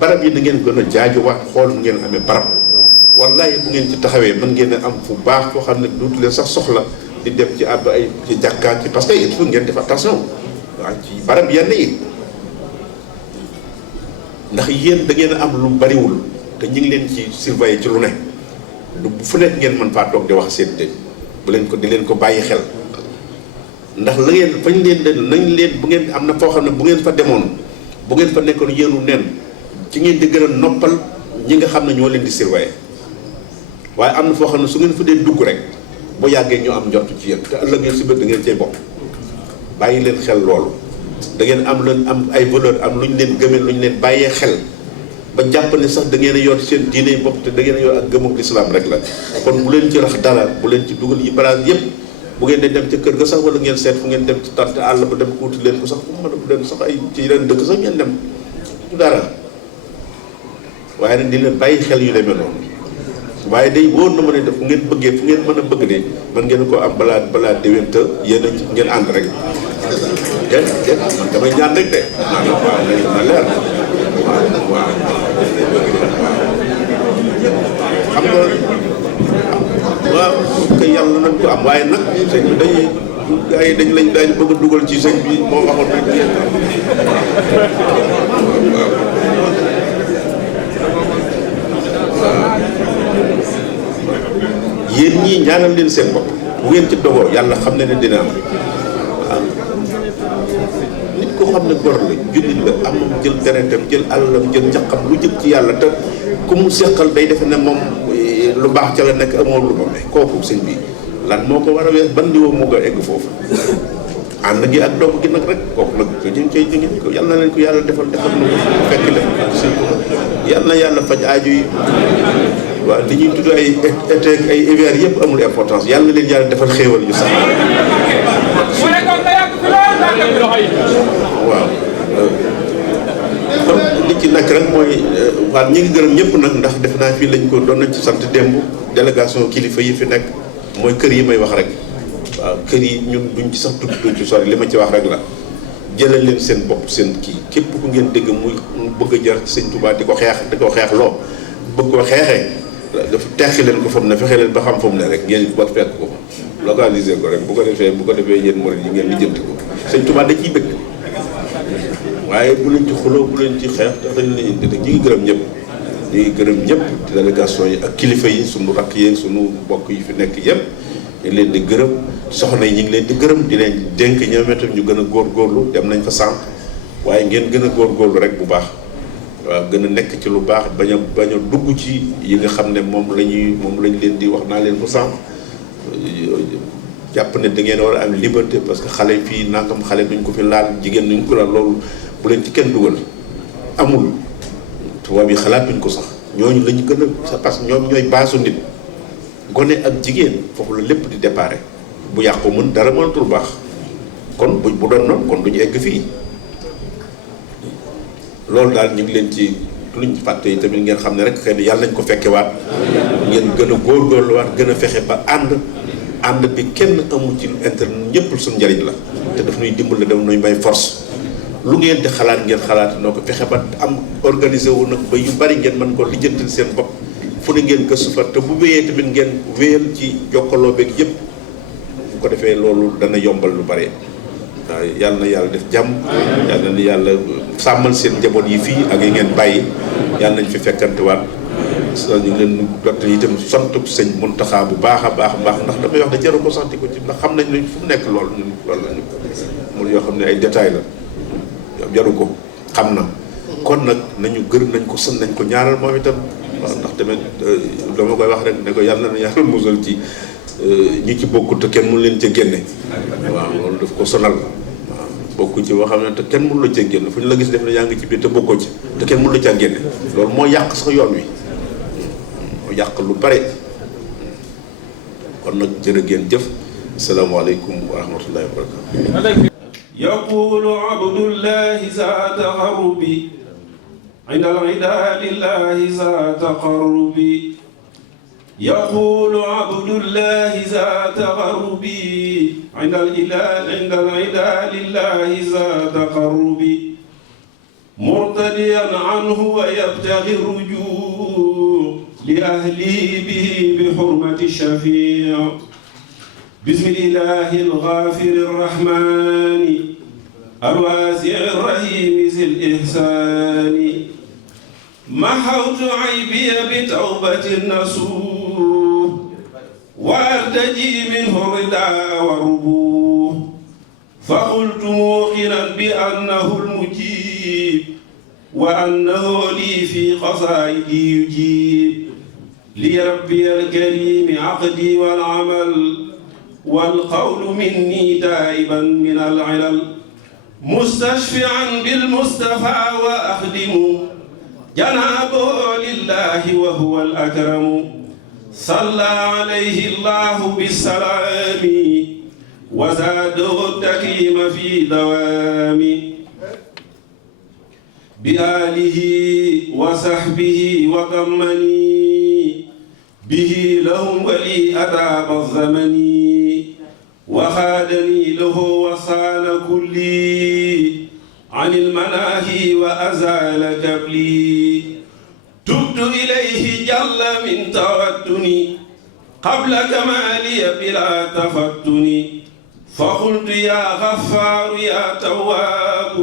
barab yi da ngeen gën a jaajuwaat xool ngeen amee barab wallahi bu ngeen ci taxawee mën ngeen a am fu baax foo xam ne dootu leen sax soxla di dem ci àbb ay ci jàkkaat ci parce que il faut ngeen def attention waaw ci barab yenn yi ndax yéen da ngeen a am lu bariwul te ñu ngi leen ci surveiller ci lu ne bu fu nekk ngeen mën faa toog di wax seen dëj bu leen ko di leen ko bàyyi xel ndax la ngeen fañ leen de nañ leen bu ngeen am na foo xam ne bu ngeen fa demoon bu ngeen fa nekkoon yéenu nen ci ngeen di gën a noppal ñi nga xam ne ñoo leen di surveiller waaye am na foo xam ne su ngeen fa dee dugg rek bu yàggee ñoo am njort ci yéen te ëllëg ngeen si bët da ngeen cay bokk bàyyi leen xel loolu da ngeen am leen am ay valeur am lu ñu leen gëmee lu ñu leen bàyyee xel ba jàpp ne sax da ngeen a yor seen diine bopp te da ngeen a yor ak gëmuk lislaam rek la kon bu leen ci rax dara bu leen ci dugal yi balaas yëpp bu ngeen di dem ca kër ga sax wala ngeen seet fu ngeen dem ci tarte àll ba dem kuuti leen ko sax fu mën a bu leen sax ay ci yeneen dëkk sax ngeen dem du dara waaye nag di leen bàyyi xel yu demee noonu waaye day wóor na ma ne def fu ngeen bëggee fu ngeen mën a bëgg de man ngeen ko am balaa déwén te yéen a ngeen ànd rek déet man damay ñaan rek de maanaam waaw na leer waaw xam nga waaw que yàlla nañ ko am waaye nag sëñ bi dañuy gars yi dañ bëgg a dugal ci sëñ bi moo waxoon rek yéen yéen ñii ñaanal leen seen bopp bu ngeen ci dogoo yàlla xam ne ne dina am waaw nit ko xam ne gor la jullit la amam jël deretam jël alalam jël ñaqam lu jëm ci yàlla te ku mu seqal day defe ne moom lu baax ca la nekk amoo lu ma may kooku sëñ bi lan moo ko war a wees ban niveau moo ko egg foofu ànd gi ak dogg gi nag rek kooku nag ko jëm cay jóge ko yàlla na leen ko yàlla defal na ko fekk leen yàlla na yàlla faj aaju yi waaw li ñuy tudd ay été ay hiver yëpp amul importance yàlla na leen yàlla defal xéewal yu sax waaw kon li ci nekk rek mooy waaw ñi ngi gërëm ñëpp nag ndax def naa fii lañ ko doon nañ ci sant démb délégation kilifa yi fi nekk mooy kër yi may wax rek waaw kër yi ñun duñ ci sax tudd ci sori li ma ci wax rek la jëlal leen seen bopp seen kii képp ku ngeen dégg muy bëgg a jar sëñ Tuubaa di ko xeex loo bëgg ko xeexee dafa tekki leen ko fam ne fexe leen ba xam fam ne rek ngeen ba fekk ko localiser ko rek bu ko defee yéen murid yi ngeen lijjanti ko sëñ Tuubaa da ciy bëgg waaye bu leen ci xuloo bu leen ci xeex te dañ leen indi ñu ngi gërëm ñëpp ñu ngi gërëm ñëpp délégation yi ak kilifa yi sunu rakk yi sunu mbokk yi fi nekk yëpp ñu leen di gërëm soxna yi ñu ngi leen di gërëm di leen dénk ñoom itam ñu gën a góorgóorlu dem nañ fa sànq waaye ngeen gën a góorgóorlu rek bu baax waaw gën a nekk ci lu baax bañ a dugg ci yi nga xam ne moom lañ leen di wax naa leen ko sànq jàpp ne da ngeen war a am liberté parce que xale fii nangam xale duñ ko fi laal jigéen duñ ko laal loolu bu leen ci kenn dugal amul tubaab yi xalaatuñ ko sax ñooñu lañu gën a parce que ñoom ñooy baasu nit gone ak jigéen foofu la lépp di déparé bu yàqu mën dara mënatul baax kon bu doon noonu kon duñu egg fii loolu daal ñu ngi leen ci luñ fàtte yi tamit ngeen xam ne rek xëy na yàlla nañ ko fekkewaat ngeen gën a góorgóorluwaat gën a fexe ba ànd bi kenn amul ci internet ñëpp suñu njëriñ la te daf ñuy dimbali daf ñuy may force lu ngeen di xalaat ngeen xalaat noo ko fexe ba am organisé wu nag ba yu bari ngeen mën ko lijjantil seen bopp fu ne ngeen gëstu fa te bu wéyee tamit ngeen wéyal ci jokkaloo beeg yëpp bu ko defee loolu dana yombal lu bare waaw yàlla na yàlla def jàmm yàlla na yàlla sàmmal seen njaboot yi fii ak yi ngeen bàyyi yàlla nañ fi fekkantewaat ñu ngi leen dottal itam sant sëñ Muntaxa bu baax a baax ndax damay wax ne jaru ko sant ko ci ndax xam nañ ne fu mu nekk loolu la ñu mun yoo xam ne ay détails la jaru ko xam na kon nag nañu nañ ko sant nañ ko ñaaral moom itam waaw ndax tamit dama koy wax rek ne ko yàlla na yàlla musal ci ñi ci bokkut te kenn mënu leen ca génne waaw loolu daf ko sonal waaw bokku ci boo xam ne te kenn mënu la ca génne fu ñu la gis def na yaa ngi ci biir te bokkoo ci te kenn mënu la caa génne loolu moo yàq sax yoon wi moo yàq lu bare kon nag jërë ngeen jëf asalaamaaleykum wa rahmatullahi wa barakatu يقول عبد الله ذا تقرب عند العدا لله ذا تقرب يقول عبد الله ذا تقرب عند العدا لله ذا تقرب مرتديا عنه ويبتغي الرجوع لأهله به بحرمة الشفيع. بسم الإله الغافر الرحمن الواسع الرحيم ذي الإحسان. محوت عيبي بتوبة النصوح وأرتجي منه الرضا والربوح. فقلت موقنا بأنه المجيب وأنه لي في قصائدي يجيب. لربي الكريم عقدي والعمل والقول مني تائبا من العلل. مستشفعا بالمصطفى وأخدم جنابه لله وهو الأكرم. صلى عليه الله بالسلام وزاده التكريم في دوام. بآله وصحبه وضمني به لهم ولي أداب الزمن. وخادني له وصان كلي عن المناهي وأزال كبلي. تبت إليه جل من توتني قبل كمالي بلا تفتني. فقلت يا غفار يا تواب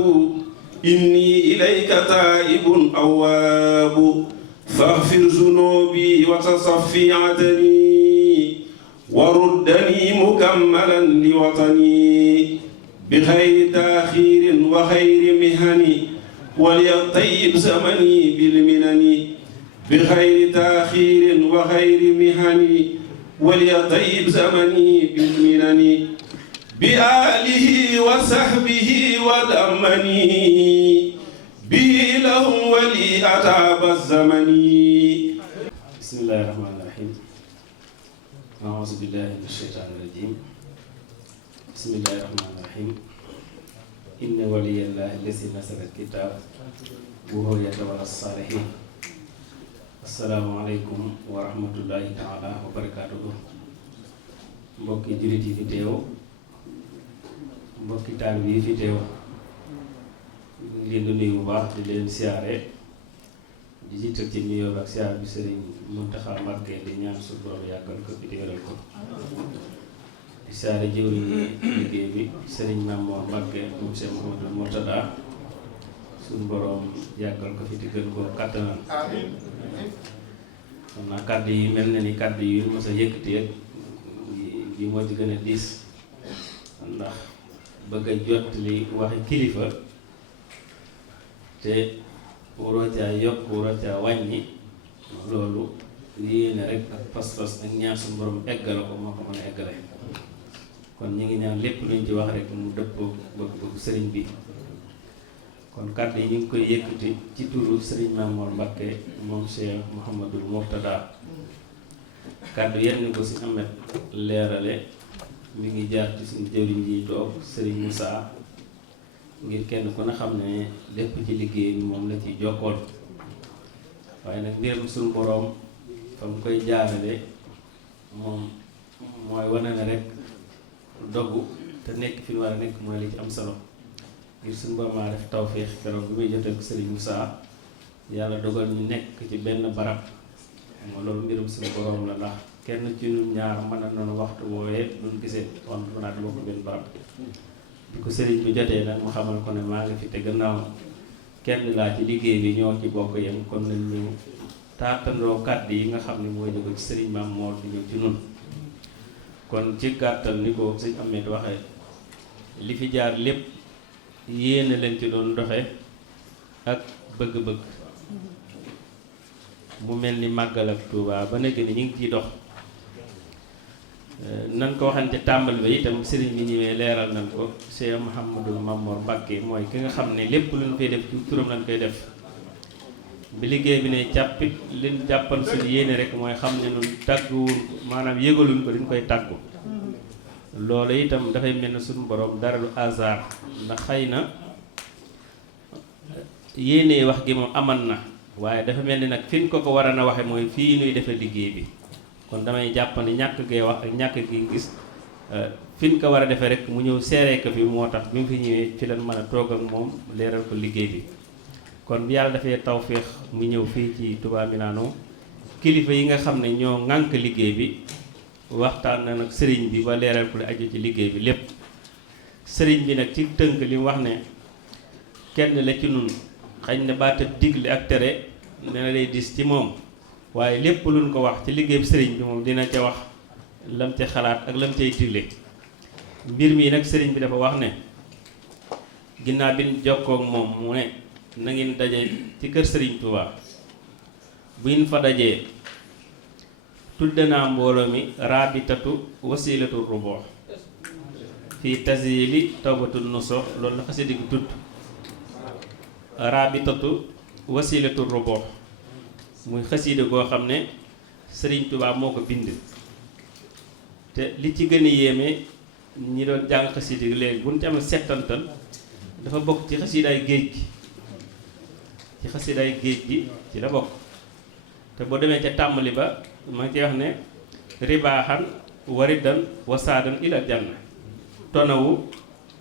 إني إليك تائب أواب. فاغفر ذنوبي وتصفي عدني وردني مكملا لوطني. بخير تاخير وخير مهني وليطيب زمني بالمنن. بخير تاخير وخير مهني وليطيب زمني بالمنن. بآله وصحبه ودمني به لهم ولي أتاب الزمن. بسم الله الرحمن الرحيم. أعوذ بالله من الشيطان الرجيم. بسم الله الرحمن الرحيم. إن ولي الله الذي نزل الكتاب وهو يتولى الصالحين. السلام عليكم ورحمة الله تعالى وبركاته. mbokki jullit yi fi teew mbokki taalibe yi fi teew ñu ngi leen di nuyu bu baax di leen siyaare di jiital ci nuyoo ak siyaar bi Sëriñ Muntaxa Mbàkke di ñaan suñu Boroom yàggal ko fi di wéral ko. di siyaare jëwriñ liggéey bi Sëriñ Mamoor Mbàkke moom Cheikh Mouhamadou Mourtada suñu Boroom yàggal ko fi di gën koo kàttanal. xam naa kàddu yi mel na ni kàddu yi mos a yëkkati ak yi moo ci gën a diis ndax bëgg a jot li waxi kilifa te waroo caa yokk waroo caa wàññi loolu yéene rek ak pas-pas ak ñaan suñu borom eggale ko moo ko mën a eggale. kon ñu ngi ñaan lépp luñ ci wax rek mu dëppoo bëgg sëriñ bi. kon kàddu yi ñu ngi koy yëkkati ci turu Sëriñ Mamoor Mbàkke moom Cheikh Mouhamadul Mourtada. kàddu yenn ko si amet leerale mi ngi jaar ci suñu jëriñ yi toog Sëriñ Moussa ngir kenn ku ne xam ne lépp ci liggéey bi moom la ciy jokkoon. waaye nag mbirum suñu boroom fa mu koy jaarale moom mooy wane ne rek doggu te nekk fi mu war a nekk mooy li ci am solo. ngir suñu boroom maa def tawféex keroog bi muy jotee ak Sëriñ Moussa yàlla dogal ñu nekk ci benn barab. moo loolu mbirum suñu boroom la ndax kenn ci ñun ñaar mën na noonu waxtu woowee duñ gisee wan mënaat bokk benn barab. bi ko sëriñ bi jotee nag mu xamal ko ne maa ngi fi te gannaaw kenn laa ci liggéey bi ñoo ci bokk yem kon nañ ñu taatandoo kàddu yi nga xam ne mooy jóge ci Sëriñ Maam Moor di ñëw ci nun kon ci gàttal ni ko sëñ Amet waxee li fi jaar lépp yéene leen ci doon doxe ak bëgg-bëgg mu mel ni màggal ak Tuubaa ba nekk ni ñu ngi ciy dox. nan ko waxante tàmbali ba itam sëriñ bi ñëwee leeral nañ ko Cheikh Mouhamadou Mamour Mbacke mooy ki nga xam ne lépp lu ñu koy def ci turam lañ koy def. bi liggéey bi ne càppit liñ jàppal suñu yéene rek mooy xam ne ñun tàgguwul maanaam yëgaluñ ko dañ koy tàggu. loolu itam dafay mel ne suñu borom dara du hasard ndax xëy na yéene wax gi moom aman na waaye dafa mel ni nag fi ñu ko war a na waxe mooy fii nuy defee liggéey bi. kon damay jàpp ne ñàkk gee wax ak ñàkk gi gis fi ñu ko war a defee rek mu ñëw seeree ko fi moo tax bi mu fi ñëwee ci lan mën a toog ak moom leeral ko liggéey bi kon bi yàlla dafee tawféex mu ñëw fii ci Touba Milano kilifa yi nga xam ne ñoo ŋànk liggéey bi waxtaan na nag sëriñ bi ba leeral ku li aju ci liggéey bi lépp. sëriñ bi nag ci tënk li mu wax ne kenn la ci nun xañ na baatab digle ak tere dina lay dis ci moom waaye lépp luñ ko wax ci liggéey bi sëriñ bi moom dina ca wax lam ca xalaat ak lam cay digle. mbir mi nag sëriñ bi dafa wax ne ginnaaw bi ñu jokkoo ak moom mu ne na ngeen daje ci kër sëriñ Touba bu ñu fa dajee tudde naa mbooloo mi raabitatu wasilatu rubo fii tasili tawbatu nuso loolu la xasee digg tudd raabitatu wasilatu rubo muy xasiida goo xam ne sëriñ Touba moo ko bind te li ci gën a yéeme ñi doon jàng xasiida gi léegi bu ñu ci amee settantal dafa bokk ci xasiidaay géej gi ci xasiidaay géej gi ci la bokk te boo demee ca tàmbali ba ma ngi ci wax ne ribaaxan waridan wasaadan ila janna tonawu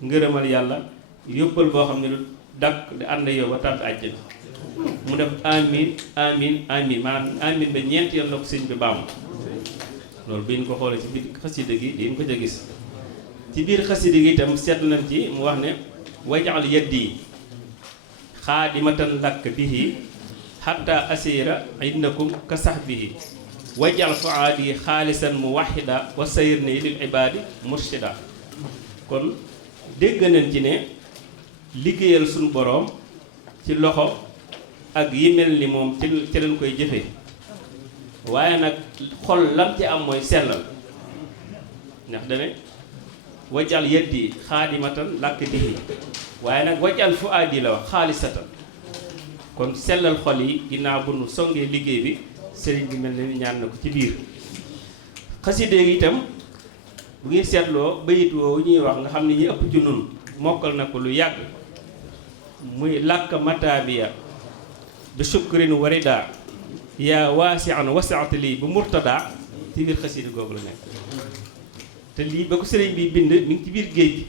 ngërëmal yàlla yóbbal boo xam ne lu dakk di ànd yow ba tàbbi àjjana mu def amin amin amin maanaam amin ba ñeenti yoon la ko sëñ bi baamu loolu bi ñu ko xoolee ci biir xasida gi di ko ca gis ci biir xasida gi itam seetlu nañ ci mu wax ne wajal yaddi xaadimatan lakk bihi xatta asira innakum ka sax bihi wajal fuaadi xaalisan mu waxida wa sayir ni lil ibaadi murshida kon dégg nañ ci ne liggéeyal suñu boroom ci loxo ak yi mel ni moom ci lañ koy jëfee waaye nag xol lam ci am mooy sellal ndax dane wajal yeddi xaadimatan làkk bihi waaye nag wajal fu aadi la wax xaalisatan kon sellal xol yi ginnaaw bu nu songee liggéey bi sëriñ bi mel ni ñaan na ko ci biir xaside gi itam bu ngeen seetloo bayit woowu ñuy wax nga xam ne ñi ëpp ci nun mokkal na ko lu yàgg muy làkk mataabiya bi sukkurin warida yaa waasi'an wasi'at lii bu murtada ci biir xaside googu la nekk te lii ba ko sëriñ bi bind mi ngi ci biir géej gi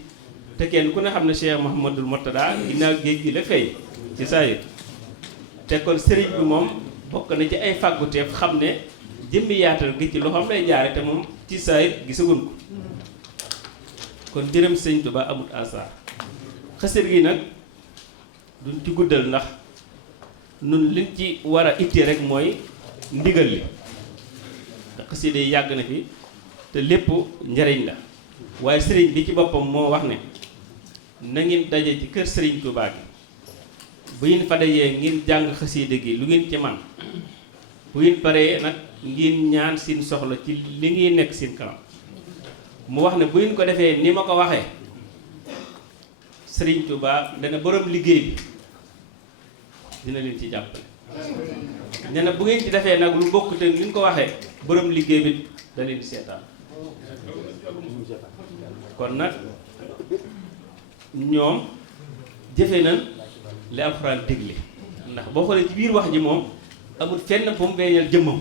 te kenn ku ne xam ne Cheikh Mouhamadul Murtada ginnaaw géej gi la fay ci saayir te kon sëriñ bi moom bokk na ci ay fàgguteef xam ne jëmmi yaatal gi ci loxoom lay jaare te moom ci saayir gisagun ko kon mbiram sëñ Tuba amut asaar xasir gi nag duñ ci guddal ndax nun liñ ci war a ittee rek mooy ndigal li te xasida yi yàgg na fi te lépp njariñ la waaye sëriñ bi ci boppam moo wax ne na ngeen daje ci kër sëriñ Touba gi bu ngeen fa dajee ngeen jàng xasida gi lu ngeen ci man bu ngeen paree nag ngeen ñaan seen soxla ci li ngi nekk seen kanam mu wax ne bu ngeen ko defee ni ma ko waxee sëriñ Touba dana borom liggéey bi dina leen ci jàppale nee na bu ngeen ci defee nag lu bokk te ni ñu ko waxee borom liggéey bi da leen seetaan kon nag ñoom jëfe nañ li alxuraan digle ndax boo xoolee ci biir wax ji moom amul fenn fu mu feeñal jëmmam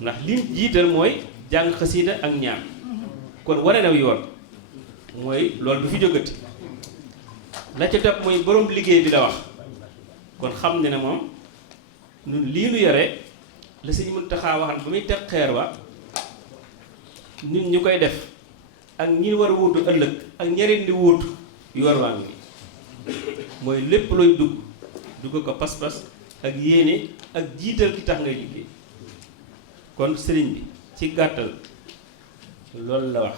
ndax lim jiital mooy jàng xasiida ak ñaan kon wane na yoon mooy loolu du fi jógati la ca topp mooy borom liggéey bi la wax kon xam ne ne moom ñun lii nu yore la Sëñ Muntaxa waxan ba muy teg xeer wa nit ñu koy def ak ñi war a wuutu ëllëg ak ñeneen di wuutu yor waa ngi mooy lépp looy dugg ko pas-pas ak yéene ak jiital ki tax ngay liggéey kon sëriñ bi ci gàttal loolu la wax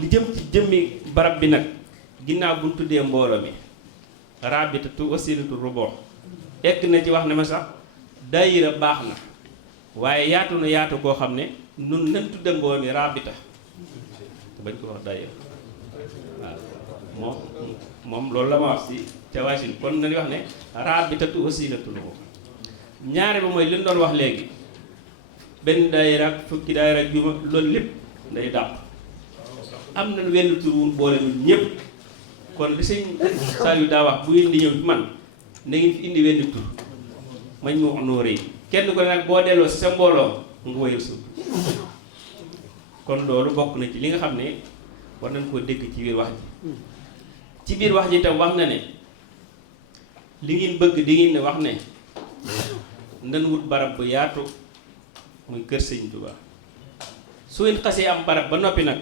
li jëm ci jëmmi barab bi nag ginnaaw bu ñu tuddee mbooloo mi rabitatu wasilatu rubo ekk na ci wax ne ma sax daayira baax na waaye yaatu na yaatu koo xam ne nun nan tudde mbooloo mi rabita te bañ ko wax daayira waaw moom loolu la ma wax si ca waasin kon nañu wax ne rabitatu wasilatu rubo ñaare ba mooy li ñu doon wax léegi benn daayira ak fukki daayira ak juma loolu lépp day dàq am na wenn tur wuñ boole ñun ñëpp kon li sëñ Saliou daa wax bu ngeen di ñëw man na ngeen fi indi wenn tur mañ mu wax nooree yi kenn ko nag boo delloo si sa mbooloo nga wéyal suuf kon loolu bokk na ci li nga xam ne war nañ koo dégg ci biir wax ji ci biir wax ji itam wax na ne li ngeen bëgg di ngeen ne wax ne nan wut barab bu yaatu muy kër Sëñ Tuubaa su ngeen xasee am barab ba noppi nag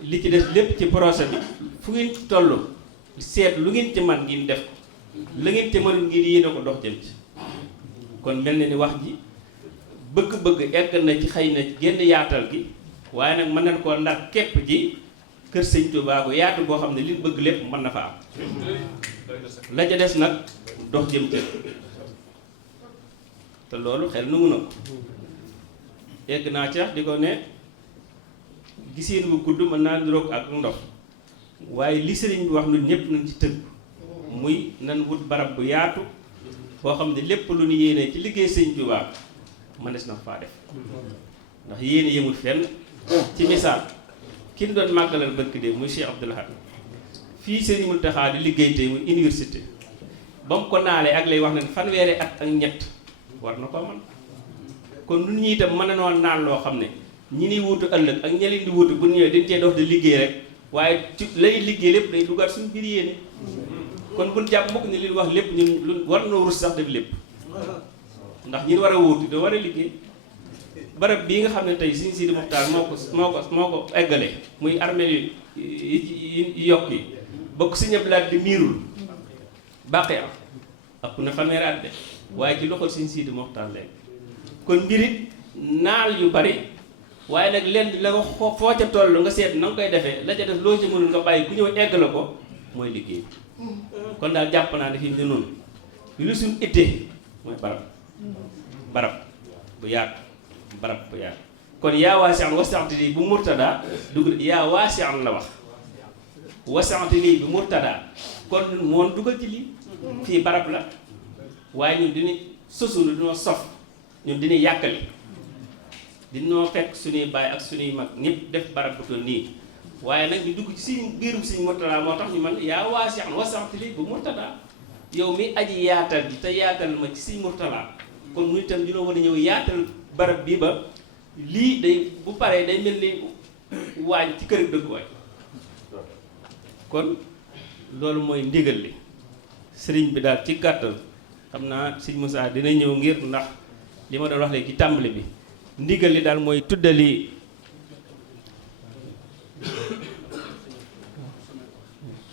li ci des lépp ci projet bi fu ngeen toll seet lu ngeen ci man ngeen def la ngeen ci mënul ngir yéene ko dox jëm ci kon mel na ni wax ji bëgg-bëgg egg na ci xëy na génn yaatal gi waaye nag mën nañ koo ndax képp ji kër Sëñ Tuubaa gu yaatu boo xam ne li bëgg lépp mën na fa am la ca des nag dox jëm ci te loolu xel nangu na ko egg naa ca di ko ne giseen bu gudd mën naa niroog ak ndox waaye li sëriñ bi wax ñun ñëpp nañ ci tëgg muy nan wut barab bu yaatu boo xam ne lépp lu ñu yéene ci liggéey Sëñ Tuubaa mënees na faa def ndax yéene yëmul fenn ci misaal ki ñu doon màggalal bëkk de muy Cheikh Abdoul Ahad fii Sëriñ Muntaxa di liggéey tey muy université ba mu ko naalee ak lay wax ne fanweeri at ak ñett war na ko man kon nun ñi itam mën na noon naan loo xam ne ñi ni wuutu ëllëg ak ña leen di wuutu bu ñëwee dañ cee dox di liggéey rek waaye ci lay liggéey lépp day dugaat suñu biir yéene kon buñ jàpp mukk ni li wax lépp ñun lu war na rus sax def lépp ndax ñi war a wuutu da war a liggéey barab bii nga xam ne tey Sëriñ Sidi Moxtaar moo ko eggale muy armée yi yokk yi bokk si ñëpp laat di miirul bàqi am ëpp na fanweeri at de waaye ci loxol Sëriñ Sidi Moxtaar léegi kon mbirit naal yu bari waaye nag lenn la nga foo ca toll nga seet na nga koy defee la ca def loo ci mënul nga bàyyi ku ñëw egg la ko mooy liggéey kon daal jàpp naa ne fi mu ne noonu lu suñ ittee mooy barab bu yaatu kon yaa waasi'an wasaxti lii bu murtada dugg yaa waasi'an la wax wasaxti lii bi murtada kon moon dugal ci lii fii barab la waaye ñun dina sosunu dinoo sof ñun dina yàkkali dinoo fekk suñuy baay ak suñuy mag ñëpp def barab bu toll nii waaye nag ñu dugg ci suñu biirum suñu murtada moo tax ñu man yaa waasi'an wasaxti lii bu murtada yow mi aji yaatal ji te yaatal ma ci suñu murtada kon mu itam dinoo war a ñëw yaatal barab bii ba lii day bu paree day mel ni waañ ci kër dëkkuwaay kon loolu mooy ndigal li sëriñ bi daal ci gàttal xam naa sëñ Moussa dina ñëw ngir ndax li ma doon wax léegi ci tàmbali bi ndigal li daal mooy tuddali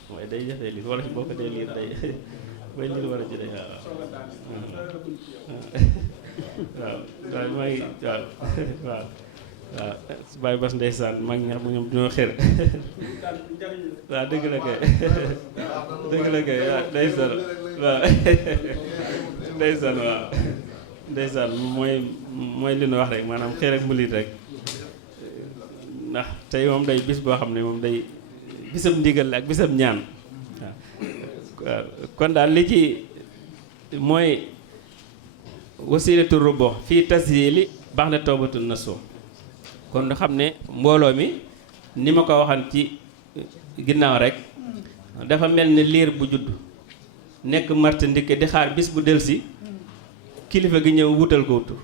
mooy day jafee lii wala boo ko dee lii day bay lii war a jëlee waaw waaw mooy waaw Baye Bass ndeysaan mag ñax mu ñoom ñoo xër waaw dëgg la kay waaw ndeysaan waaw ndeysaan mooy li ñu wax rek maanaam xër ak mbulit rek ndax tey moom day bis boo xam ne moom day bisam ndigal ak bisam ñaan waaw kon daal li ci mooy wasilatu rubo fii tasyili baax na tawbatu naso kon nga xam ne mbooloo mi ni ma ko waxan ci ginnaaw rek dafa mel ni liir bu judd nekk marta ndikke di xaar bis bu delsi kilifa gi ñëw wutal ko wutu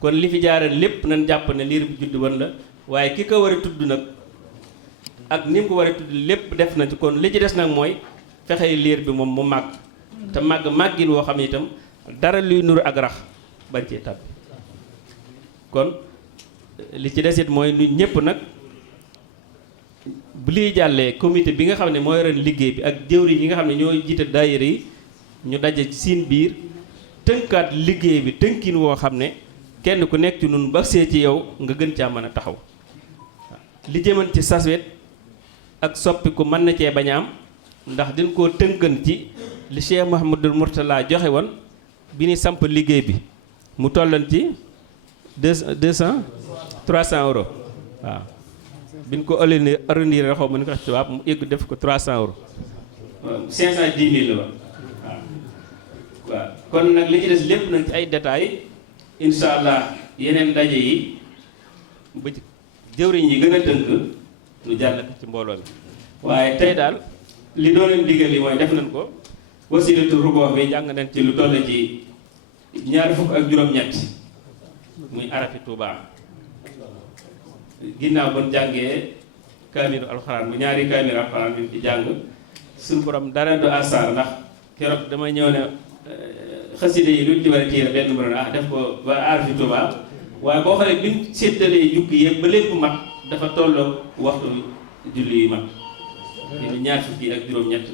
kon li fi jaaral lépp nañ jàpp ne liir bu judd woon la waaye ki ko war a tudd nag ak ni mu ko war a tudd lépp def na ci kon li ci des nag mooy fexe liir bi moom mu màgg te màggin woo xam ne itam dara luy nuru ak rax bañ cee tàbbi kon li ci desit mooy lu ñëpp nag bu liy jàllee comité bi nga xam ne mooy ren liggéey bi ak jëwri yi nga xam ne ñoo jiite daayira yi ñu daje ci seen biir tënkaat liggéey bi tënkin woo xam ne kenn ku nekk ci nun ba see ci yow nga gën caa mën a taxaw li jëman ci saswet ak soppiku mën na cee bañ a am ndax dañ koo tënkan ci li Cheikh Mouhamadul Mourtala joxe woon bi ni samp liggéey bi mu tollan ci 300 euros waaw bi ñu ko arrondir xaw ma ni ko wax tubaab mu yëgg def ko 300 euros 510 000 la waaw kon nag li ci des lépp nag ci ay détails insha allah yeneen ndaje yi ba jëwriñ yi gën a tënk lu jàll ci mbooloo mi waaye tey daal li doon leen digal li mooy def nañ ko wasilatu rubo bi jàng nañ ci lu toll ci 27 muy arafi Tuubaa ginnaaw ba jàngee kaamilu alxuraan bu ñaari kaamilu alxuraan bi ci jàng suñu borom dara du asar ndax keroog dama ñëw ne xasida yi luñ ci war a téye benn mu ne def ko ba aar fi Tuubaa waaye boo xoolee biñ séddalee jukki yëpp ba lépp mat dafa tolloo waxtu julli yu mat ñu ñaar fukki ak juróom-ñett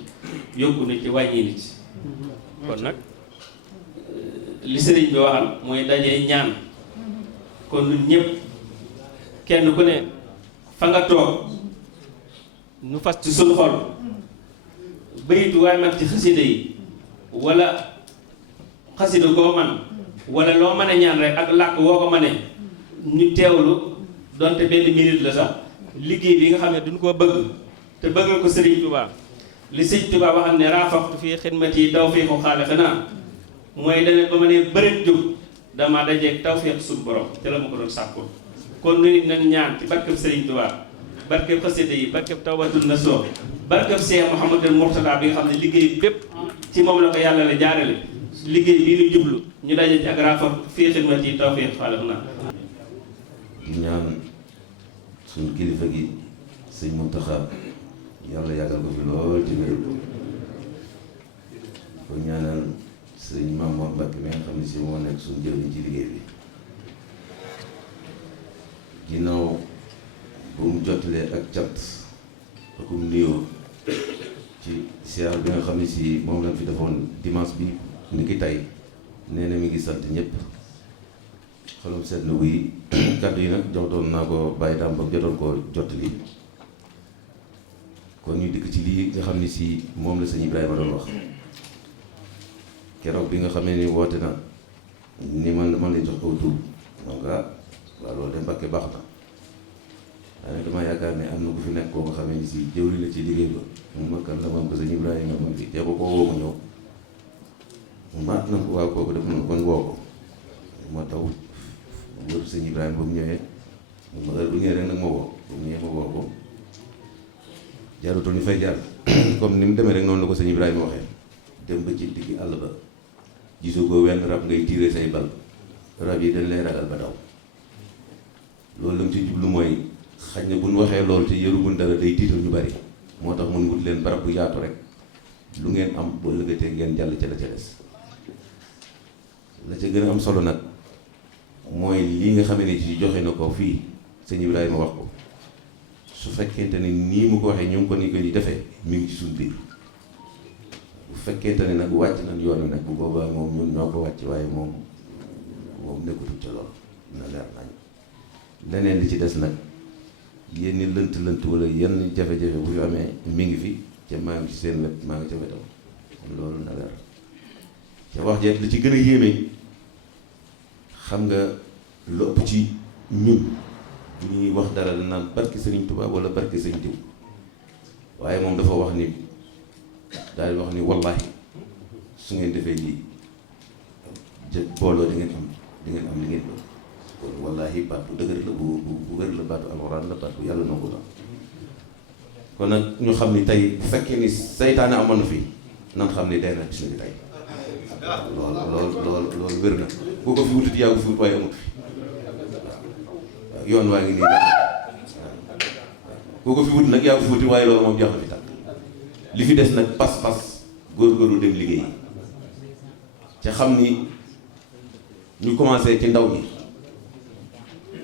yóbbu na ci wàññi nit kon nag li sëriñ bi waxal mooy dajee ñaan kon ñun ñëpp kenn ku ne fa nga toog nu fas ci suñu xol bayitu waaye man ci xasida yi wala xasida koo man wala loo mën a ñaan rek ak làkk woo ko mënee ñu teewlu donte benn minute la sax liggéey bi nga xam ne duñ koo bëgg te bëggal ko Sëriñ Tuubaa li Sëriñ Tuubaa waxam ne raafaxtu fii xidmati tawfiixu xaaliqinaa mooy dane ba ma ne bëreet jóg dama dajeeg tawfiix suñu borom te la ma ko doon sàkkoon kon nu nit nañ ñaan ci barkeb Sëriñ Tuubaa barkeb xasida yi barkeb tawbatul nasuux barkeb Seex Muhammadul Murtadaa bi nga xam ne liggéey bépp ci moom la ko yàlla la jaarale liggéey bii nu jublu ñu daje ci ak raafaxtu fii xidmati tawfiixu xaaliqinaa di ñaan suñu kilifa gi sëñ Muntaxa yàlla yàggal ko fi lool ci wér ko ñaanal sëñ Mamoor Mbàkke mi nga xam ne si moo nekk suñu jëriñ ci liggéey bi ginnaaw bu mu jotalee ak cant ak mu nuyoo ci siyaar bi nga xam ne si moom lañ fi defoon dimanche bi ni ki tey nee na mi ngi sant ñëpp xolum seet na wuy kàddu yi nag joxtoon naa ko bàyyi daam ba jotoon koo jottali kon ñu dikk ci lii nga xam ne si moom la sëñ Ibrahima doon wax keroog bi nga xamee ni woote na ni man lay jox aw tur donc waaw loolu de Mbàkke baax na waaye damaa yaakaar ne am na ku fi nekk koo nga xamee ni si jëwri la ci liggéey ba mu ma kan la moom ko sëñ Ibrahima moom fi te ko woo ma ñëw maat na ko waaw kooku def na kon woo ko moo taw wër sëñ Ibrahima ba mu ñëwee ma heure bu ñëwee rek nag ma woo ba mu ñëwee ma woo ko jarutul ñu fay jaar comme ni mu demee rek noonu la ko sëñ Ibrahima waxee dem ba ci digg àll ba gisoo ko wenn rab ngay tiire say bal rab yi dañ lay ragal ba daw loolu la mu ci jublu mooy xaj na bu ñu waxee loolu te yërugun dara day tiital ñu bari moo tax mun wut leen barab bu yaatu rek lu ngeen am boo lëggatee ngeen jàll ca la ca des la ca gën a am solo nag mooy lii nga xam ne ci joxe na ko fii sëñ Ibrahima wax ko su fekkente ne nii mu ko waxee ñu ngi ko ni ko ñu defee mi ngi ci suñ biir bu fekkente ne nag wàcc nañ yoon wi nag bu boobaa moom ñun ñoo ko wàcc waaye moom nekkutul ca lool na leer nañ leneen li ci des nag yenn lënt wala yenn jafe-jafe bu fi amee mi ngi fi ca maa ngi ci seen wet maa ngi ca wetam loolu na leer ca wax jeet li ci gën a yéeme xam nga lu ëpp ci ñun bu ñuy wax dara la naan barki Sëriñ Tuubaa wala barki Sëriñ diw waaye moom dafa wax ni daal di wax ni wallahi su ngeen defee lii booloo di ngeen am li ngeen doon kon wallahi baat bu dëgër la bu wér la baatu alxuraan la baat bu yàlla nangu la kon nag ñu xam ni tey bu fekkee ni saytaane amoon na fi nan xam ni day na bis ni tey loolu wér na boo ko fi wutit yaa ko fi wut waaye amut fi yoon waa ngi nii boo ko fi wut nag yaa ko fi wuti waaye loolu moom jox na fi tàkk li fi des nag pas-pas góorgóorlu dem liggéey ca xam ni ñu commencé ci ndaw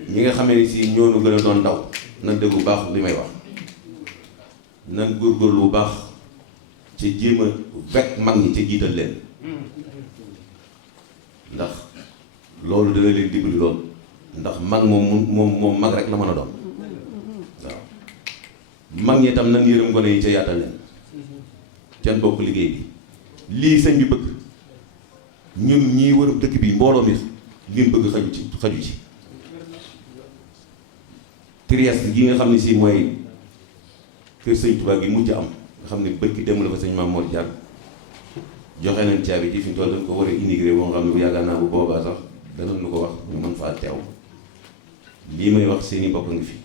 ñi nga xamee ni si ñoonu gën a doon ndaw nan dégg bu baax li may wax nan góorgóorlu bu baax ci jéem a fekk mag ñi ci jiital leen ndax loolu dana leen dimbali lool ndax mag moom mag rek la mën a doon waaw mag ñi itam nan yërëm gone yi ca yaatal leen can bokk liggéey bi lii sëñ bi bëgg ñun ñii wërëb dëkk bi mbooloo mi liñ bëgg xaju ci Trieste gi nga xam ne si mooy kër sëñ Tuubaa gi mujj am nga xam ne bërki dem la fa sëñ Mamoor Jaar joxe nañ caabi ji fi ñu toll dañ ko war a immigré boo nga xam ne bu yaakaar naa bu boobaa sax danañ nu ko wax ñu mën faa teew lii may wax seeni bokk ngi fi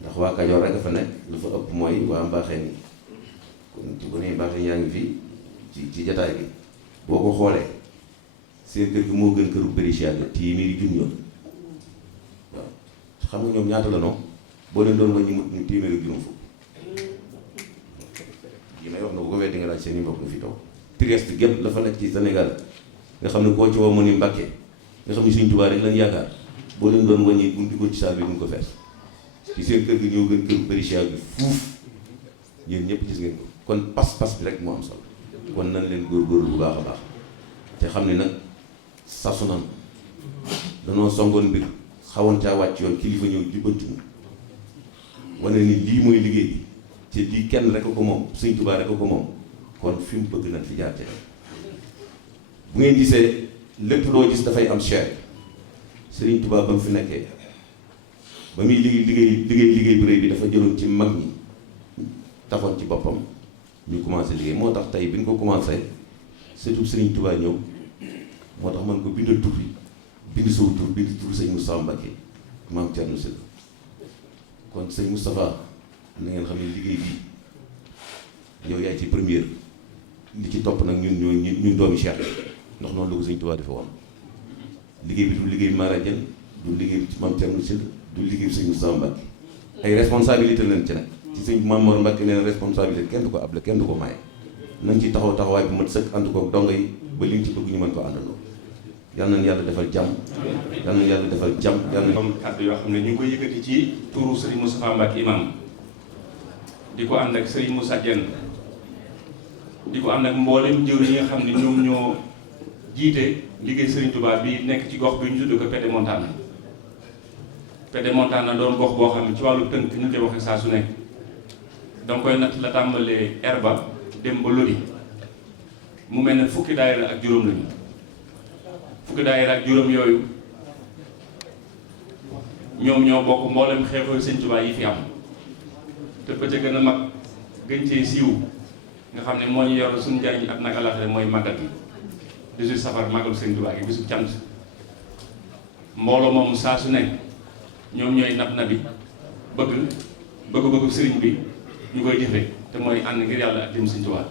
ndax waa Kajoor rek a fa nekk lu fa ëpp mooy waa Mbaaxeen yi kon ci gone yi Mbaaxeen yaa ngi fi ci jataay bi boo ko xoolee seen kër gi moo gën këru Brescia la téeméeri junni yoon waaw xam nga ñoom ñaata la non boo leen doon wàññi ñu téeméeri juróom fukk yi may wax na bu ko weddi nga laaj seen i mbokk nga fi toog Trieste gépp la fa nekk ci Sénégal nga xam ne koo ci woo mu ni Mbàkke nga xam ne Sëriñ Tuubaa rek lañ yaakaar boo leen doon wàññi bu ñu duggoon ci saal bi duñ ko fees ci seen kër gi ñoo gën kër Brescia bi fuuf yéen ñëpp gis ngeen ko kon pas-pas bi rek moo am solo kon nañ leen góorgóorlu bu baax a baax te xam ne nag sasu nan danoo songoon mbir xawoon caa wàcc yoon kilifa ñëw jubbanti ñu wane ni lii mooy liggéey bi te lii kenn rek ko moom Sëriñ Tuubaa rek ko moom kon fi mu bëgg nañ fi jaar te bu ngeen gisee lépp loo gis dafay am cher Sëriñ Tuubaa ba mu fi nekkee ba muy liggéey bu rëy bi dafa jëloon ci mag ñi tafoon ci boppam ñu commencé liggéey moo tax tey bi ñu ko commencé surtout Sëriñ Tuubaa ñëw moo tax man ko bindal tur bi bind soo tur bind tur sëñ Moustapha Mbacké maam Thierno Sylla kon sëñ Moustapha na ngeen xam ne liggéey bi yow yaay ci première li ci topp nag ñun doomi Cheikh ndax noonu la ko sëñ Tuubaa defe woon liggéey bi du liggéey Mara Diène du liggéey ci maam Thierno Sylla du liggéey sëñ Moustapha Mbacké ay responsabilité lañ ci nag ci sëñ Maam Mor Mbacké nee na responsabilité kenn du ko able kenn du ko maye nañ ci taxawaay bu mat sëkk ànd ko dongo yi ba li ñu ci bëgg ñu mën ko àndandoo yal nañu yàlla defal jàmm yal nañu yàlla defal jàmm yal nañu am kàddu yoo xam ne ñu ngi koy yëkkati ci turu Serigne Moustapha Mbacké imam di ko ànd ak Serigne Moussa Diène di ko ànd ak mboolem jëw yi nga xam ne ñoom ñoo jiite liggéey Serigne Touba bi nekk ci gox bi ñu tudd ko Pedemontana Pedemontana doon gox boo xam ne ci wàllu tënk ñu koy waxee saa su nekk danga koy natt la tàmbalee Erba dem ba Lodi mu mel ne fukki daayira ak juróom lañu fukki daayira ak juróom yooyu ñoom ñoo bokk mboolem xeexoo Sëñ Tuubaa yi fi am te ba ca gën a mag gën cee siiw nga xam ne moo ñu yor suñu njariñ ak naka la mooy màggal gi 18 safar màggalu Sëñ Tuubaa gi bisu cant mbooloo moom saa su nekk ñoom ñooy nab nabi bëgg sëriñ bi ñu koy jëfe te mooy ànd ngir yàlla ak dem Sëñ Tuubaa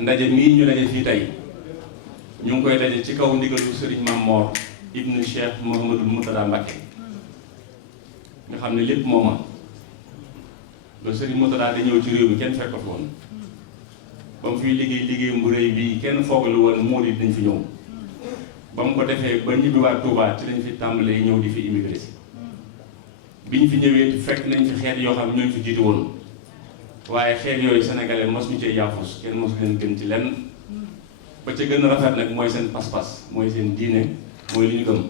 ndaje mii ñu daje fii tey ñu ngi koy daje ci kaw ndigalu sëriñ Mame Mor ibnu Cheikh Mouhamadou Mourtada Mbacké nga xam ne lépp mooma loolu sëriñ Mourtada da ñëw ci réew mi kenn fekk ko fi woon ba mu fiy liggéeyam bu rëy bii kenn foogalu woon moo di dañ fi ñëw ba mu ko defee ba ñibbiwaat Touba ci lañ fi tàmbalee ñëw di fi immigré si bi ñu fi ñëwee fekk nañ fi xeet yoo xam ne ñooñu fi jiitu woon waaye xeet yooyu sénégalais mos ñu cee yaafus kenn mos leen gën ci lenn ba ca gën a rafet nag mooy seen pas-pas mooy seen diine mooy li ñu gëm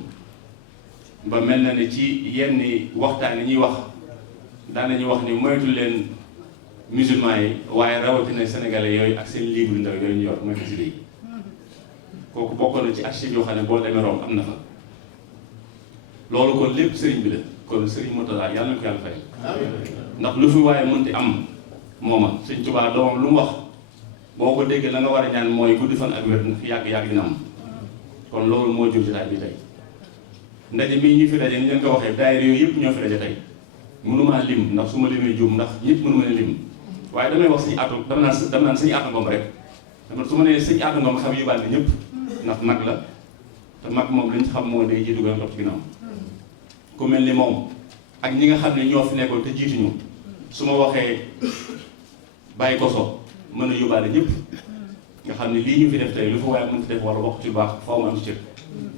ba mel na ne ci yenn waxtaan yi ñuy wax daanañu wax ni moytu leen musulman yi waaye rawatina sénégalais yooyu ak seen livre ndaw yooyu ñu yor mooy xasida yi kooku bokk na ci archive yoo xam ne boo demee Rome am na fa loolu kon lépp sëriñ bi la kon sëriñ Mourtada yàlla na ko yàlla fay ndax lu fi waaye mënti am mooma Sëñ Tuubaa doomam lu mu wax boo ko déggee la nga war a ñaan mooy guddi fan ak wér yàgg dina am kon loolu moo jur jotaay bi tey ndaje mii ñu fi daje ni leen ko waxee daayira yooyu yëpp ñoo fi daje tey mënumaa lim ndax su ma limee juum ndax ñëpp mënuma ne lim waaye damay wax sëñ Atou dama naan sëñ Atou Ngom rek dama su ma nee sëñ Atou Ngom xam yóbbaale ñëpp ndax mag la te mag moom li ñu xam moo day jiitu gën a topp ci ginnaaw ku mel ni moom ak ñi nga xam ne ñoo fi nekkoon te jiituñu su ma waxee bàyyi koso mën a yóbbaale ñëpp nga xam ne lii ñu fi def tey lu fa waaye mën fi def wala wax ci baax faaw mu am ci cër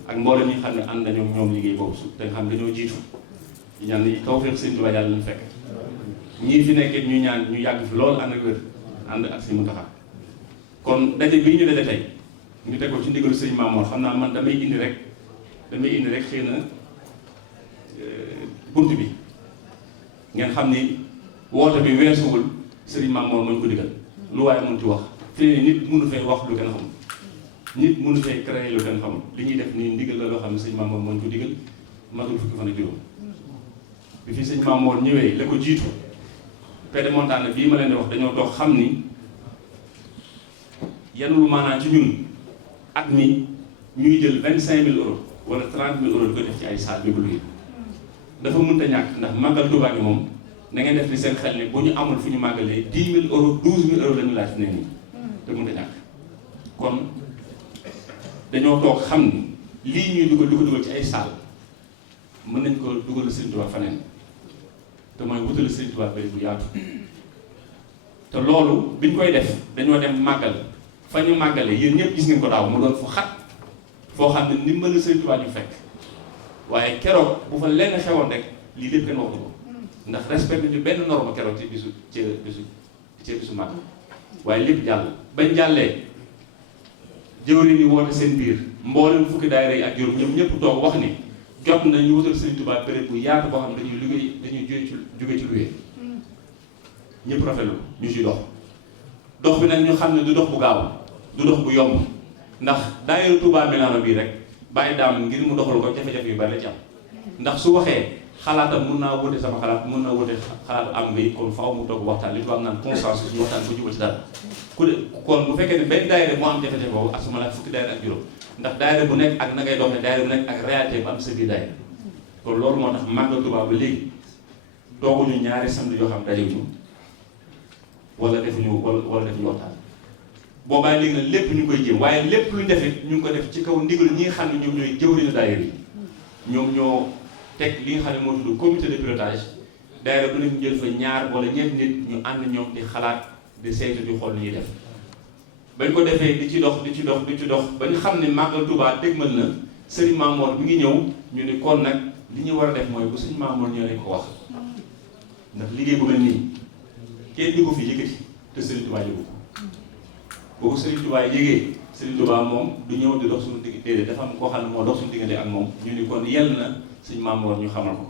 ak mboolem ñi xam ne ànd nañoo ñoom liggéey boobu su te nga xam ne dañoo jiitu ñaan yi kaw feex Sëñ Tuubaa yàlla ñu fekk ñii fi nekkee ñu ñaan ñu yàgg fi loolu ànd ak wér ànd ak Sëñ Muntaxa kon daje bii ñu daje tey ñu teg ko ci ndigalu Sëñ Mame Mor xam naa man damay indi rek xëy na bunt bi ngeen xam ni woote bi weesuwul Sëriñ Mame Mor moo ko digal lu waaye mënti wax fi ne nit mënu fay wax lu kenn xam nit mënu fay créer lu kenn xam li ñuy def nii ndigal la loo xam ne Sëriñ Mame Mor moo ko digal matul fukki fan ak juróom bi fi Sëriñ Mame Mor ñëwee la ko jiitu Pedemontana bii ma leen di wax dañoo toog xam ni yanul maanaam ci ñun at mi ñuy jël 25 000 euros wala 30 000 euros di ko def ci ay salle bi bu liggéey dafa mënta ñàkk ndax màggal Tuubaa gi moom na ngeen def ni seen xel ni bu ñu amul fu ñu màggalee 10 000 euros 12 000 euros la ñu laaj fi ne nii te mënta ñàkk kon dañoo toog xam ni lii ñuy dugal ci ay salle mën nañ ko dugal Sëñ Tuubaa faneen te mooy wutale Sëñ Tuubaa bari bu yaatu te loolu biñ koy def dañoo dem màggal fa ñu màggale yéen ñëpp gis ngeen ko daaw mu doon fu xat foo xam ne ndimbalu Sëriñ Tuubaa ñu fekk waaye keroog bu fa lenn xewoon rek lii lépp kenn waxu ko ndax respecté ñu benn norme keroog ci bisu màgg waaye lépp jàll bañ jàllee jëwriñ yi woote seen biir mboolem fukki daayira yi ak juróom ñoom ñëpp toog wax ni jot na ñu wutal Sëriñ Tuubaa béréb bu yaatu boo xam ne dañuy jóge ci luwee ñëpp rafetlu ñu ci dox bi nag ñu xam ne du dox bu gaaw du dox bu yomb ndax daayira Touba Milano bii rek bàyyi daam ngir mu doxal ko jafe-jafe yu bari la ci am ndax su waxee xalaatam mun naa wute sama xalaat mun naa wute xalaatu am nga yi kon faaw mu toog waxtaan li tubaab naan consensus ñu waxtaan ko jubal ci dara kon bu fekkee ne benn daayira moo am jafe-jafe boobu ak suma la fukki daayira ak juróom ndax daayira bu nekk ak na ngay doxee daayira bu nekk ak réalité bu am sa biir daayira kon loolu moo tax màggal Touba ba léegi tooguñu ñaari samedi yoo xam dajewuñu wala defuñu waxtaan boobaa léegi nag lépp ñu ngi koy jéem waaye lépp lu ñu defee ñu ngi ko def ci kaw ndigal ñi nga xam ne ñoom ñooy jëwriñu daayira yi ñoom ñoo teg li nga xam ne moo tudd comité de pilotage daayira bu ne ñu jël fa ñaar wala ñeenti nit ñu ànd ñoom di xalaat di saytu di xool ni ñuy def bañ ko defee di ci dox ba ñu xam ne màggal Touba dégmal na Serigne Mamour mi ngi ñëw ñu ni kon nag li ñu war a def mooy bu Serigne Mamour ñëw lañ ko wax ndax liggéey bu mel nii kenn di ko fi yëkkati te Serigne Touba yëgu ko boobu Serigne Touba yëgee Serigne Touba moom du ñëw di dox suñu digg déedéet dafa am koo xam ne moo dox suñu diggante ak moom ñu ni kon yell na Serigne Mamour ñu xamal ko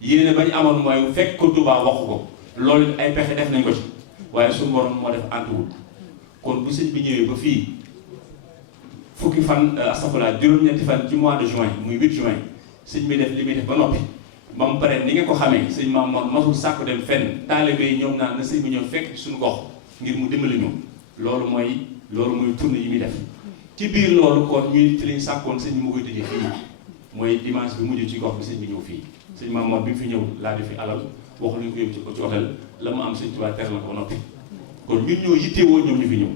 yéene ba ñu amoon mooy fekk ko Touba waxu ko loolu ay pexe def nañ ko ci waaye suñu borom moo def antuwul kon bu sëñ bi ñëwee ba fii fukki fan astafurlah juróom-ñetti fan ci mois de juin muy 8 juin sëñ bi def li muy def ba noppi ba mu pare ni nga ko xamee sëñ Mamour masul sàkku dem fenn taalibe yi ñoom naan na sëñ bi ñëw fekk ci suñu gox ngir mu dimbali ñu loolu mooy tournée yi muy def ci biir loolu kon ñuy ci lañ sàkkoon sëñ bi mu koy tëjee fii mooy dimanche bi mujj ci gox bi sëñ bi ñëw fii sëñ Mamour bi mu fi ñëw laa di fi alal wax lu ñu ko yóbbu ci hôtel la mu am sëñ Tuubaa teral na ko ba noppi kon ñun ñoo yittewoo ñoom ñu fi ñëw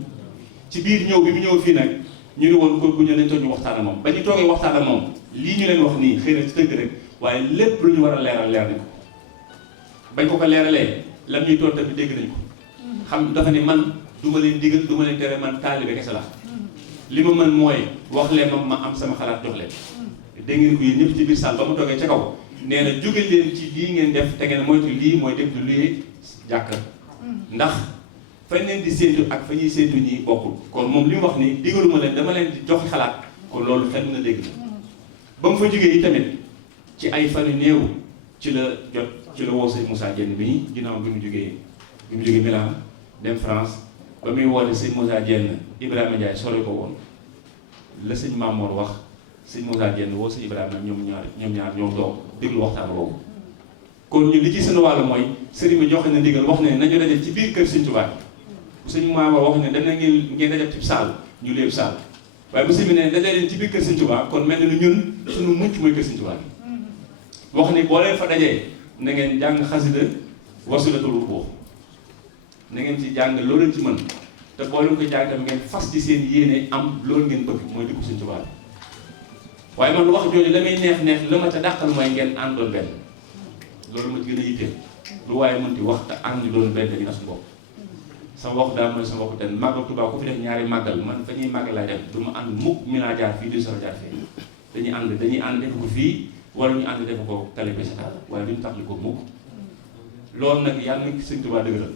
ci biir ñëw bi mu ñëw fii nag ñu ne woon ko bu ñëw nañ toog ñu waxtaan ak moom ba ñu toogee waxtaan ak moom lii ñu leen wax nii xëy na ci tëgg rek waaye lépp lu ñu war a leeral leer nañ ko bañ ko leeralee lam ñuy toon tamit dégg nañ ko xam dafa ne man du ma leen digal du ma leen tere man taalibe kese la li ma mën mooy wax leen ma am sama xalaat jox leen dégg ngeen ko yéen ñëpp ci biir salle ba mu toogee ca kaw nee na jóge leen ci lii ngeen def te ngeen moytu lii mooy def du luyee jàkk ndax fañ leen di séentu ak fa ñuy séentu ñi bokkul kon moom li mu wax ni digaluma leen dama leen di jox xalaat kon loolu xel mën a dégg ba mu fa jógee yi tamit ci ay fan yu néew ci la woo sëñ Moussa Dieng bi ginnaaw bi mu jógee Milan dem France ba muy woote sëñ Moussa Dieng Ibrahima Ndiaye sore ko woon la sëñ Mamour wax sëñ Moussa Dieng woo sëñ Ibrahima ñoom ñaar ñoo toog déglu waxtaan boobu kon ñu li ci seen wàll mooy sëriñ bi joxe na ndigal wax ne nañu daje ci biir kër sëñ Tuubaa bu sëñ Mamour wax ne dana ngeen daje ci saal ñu léeb saal waaye bu sëñ bi ne daje leen ci biir kër sëñ Tuubaa kon mel na ni ñun suñu mucc mooy kër sëñ Tuubaa wax ni boo leen fa dajee na ngeen jàng xasida wasilatul ruux na ngeen ci jàng loolu leen ci mën te boo leen ko jàng tam ngeen fas ci seen yéene am loolu ngeen bëgg mooy dugg sëñ Tuubaa waaye man wax jooju la may neex la ma ca dàqal mooy ngeen àndoon benn loolu ma gën a yitteel lu waaye mënti wax te ànd doon benn ñu na suñu bopp sama wax daal mooy sama bopp ten màggal Tuubaa ku fi def ñaari màggal man fa ñuy màggal laay def du ma ànd mukk mi naa jaar fii du sara jaar fii dañuy ànd def ko fii wala ñu ànd def ko tali bi sa waaye duñu taxli ko mukk loolu nag yàlla na sëñ Tuubaa dëgëral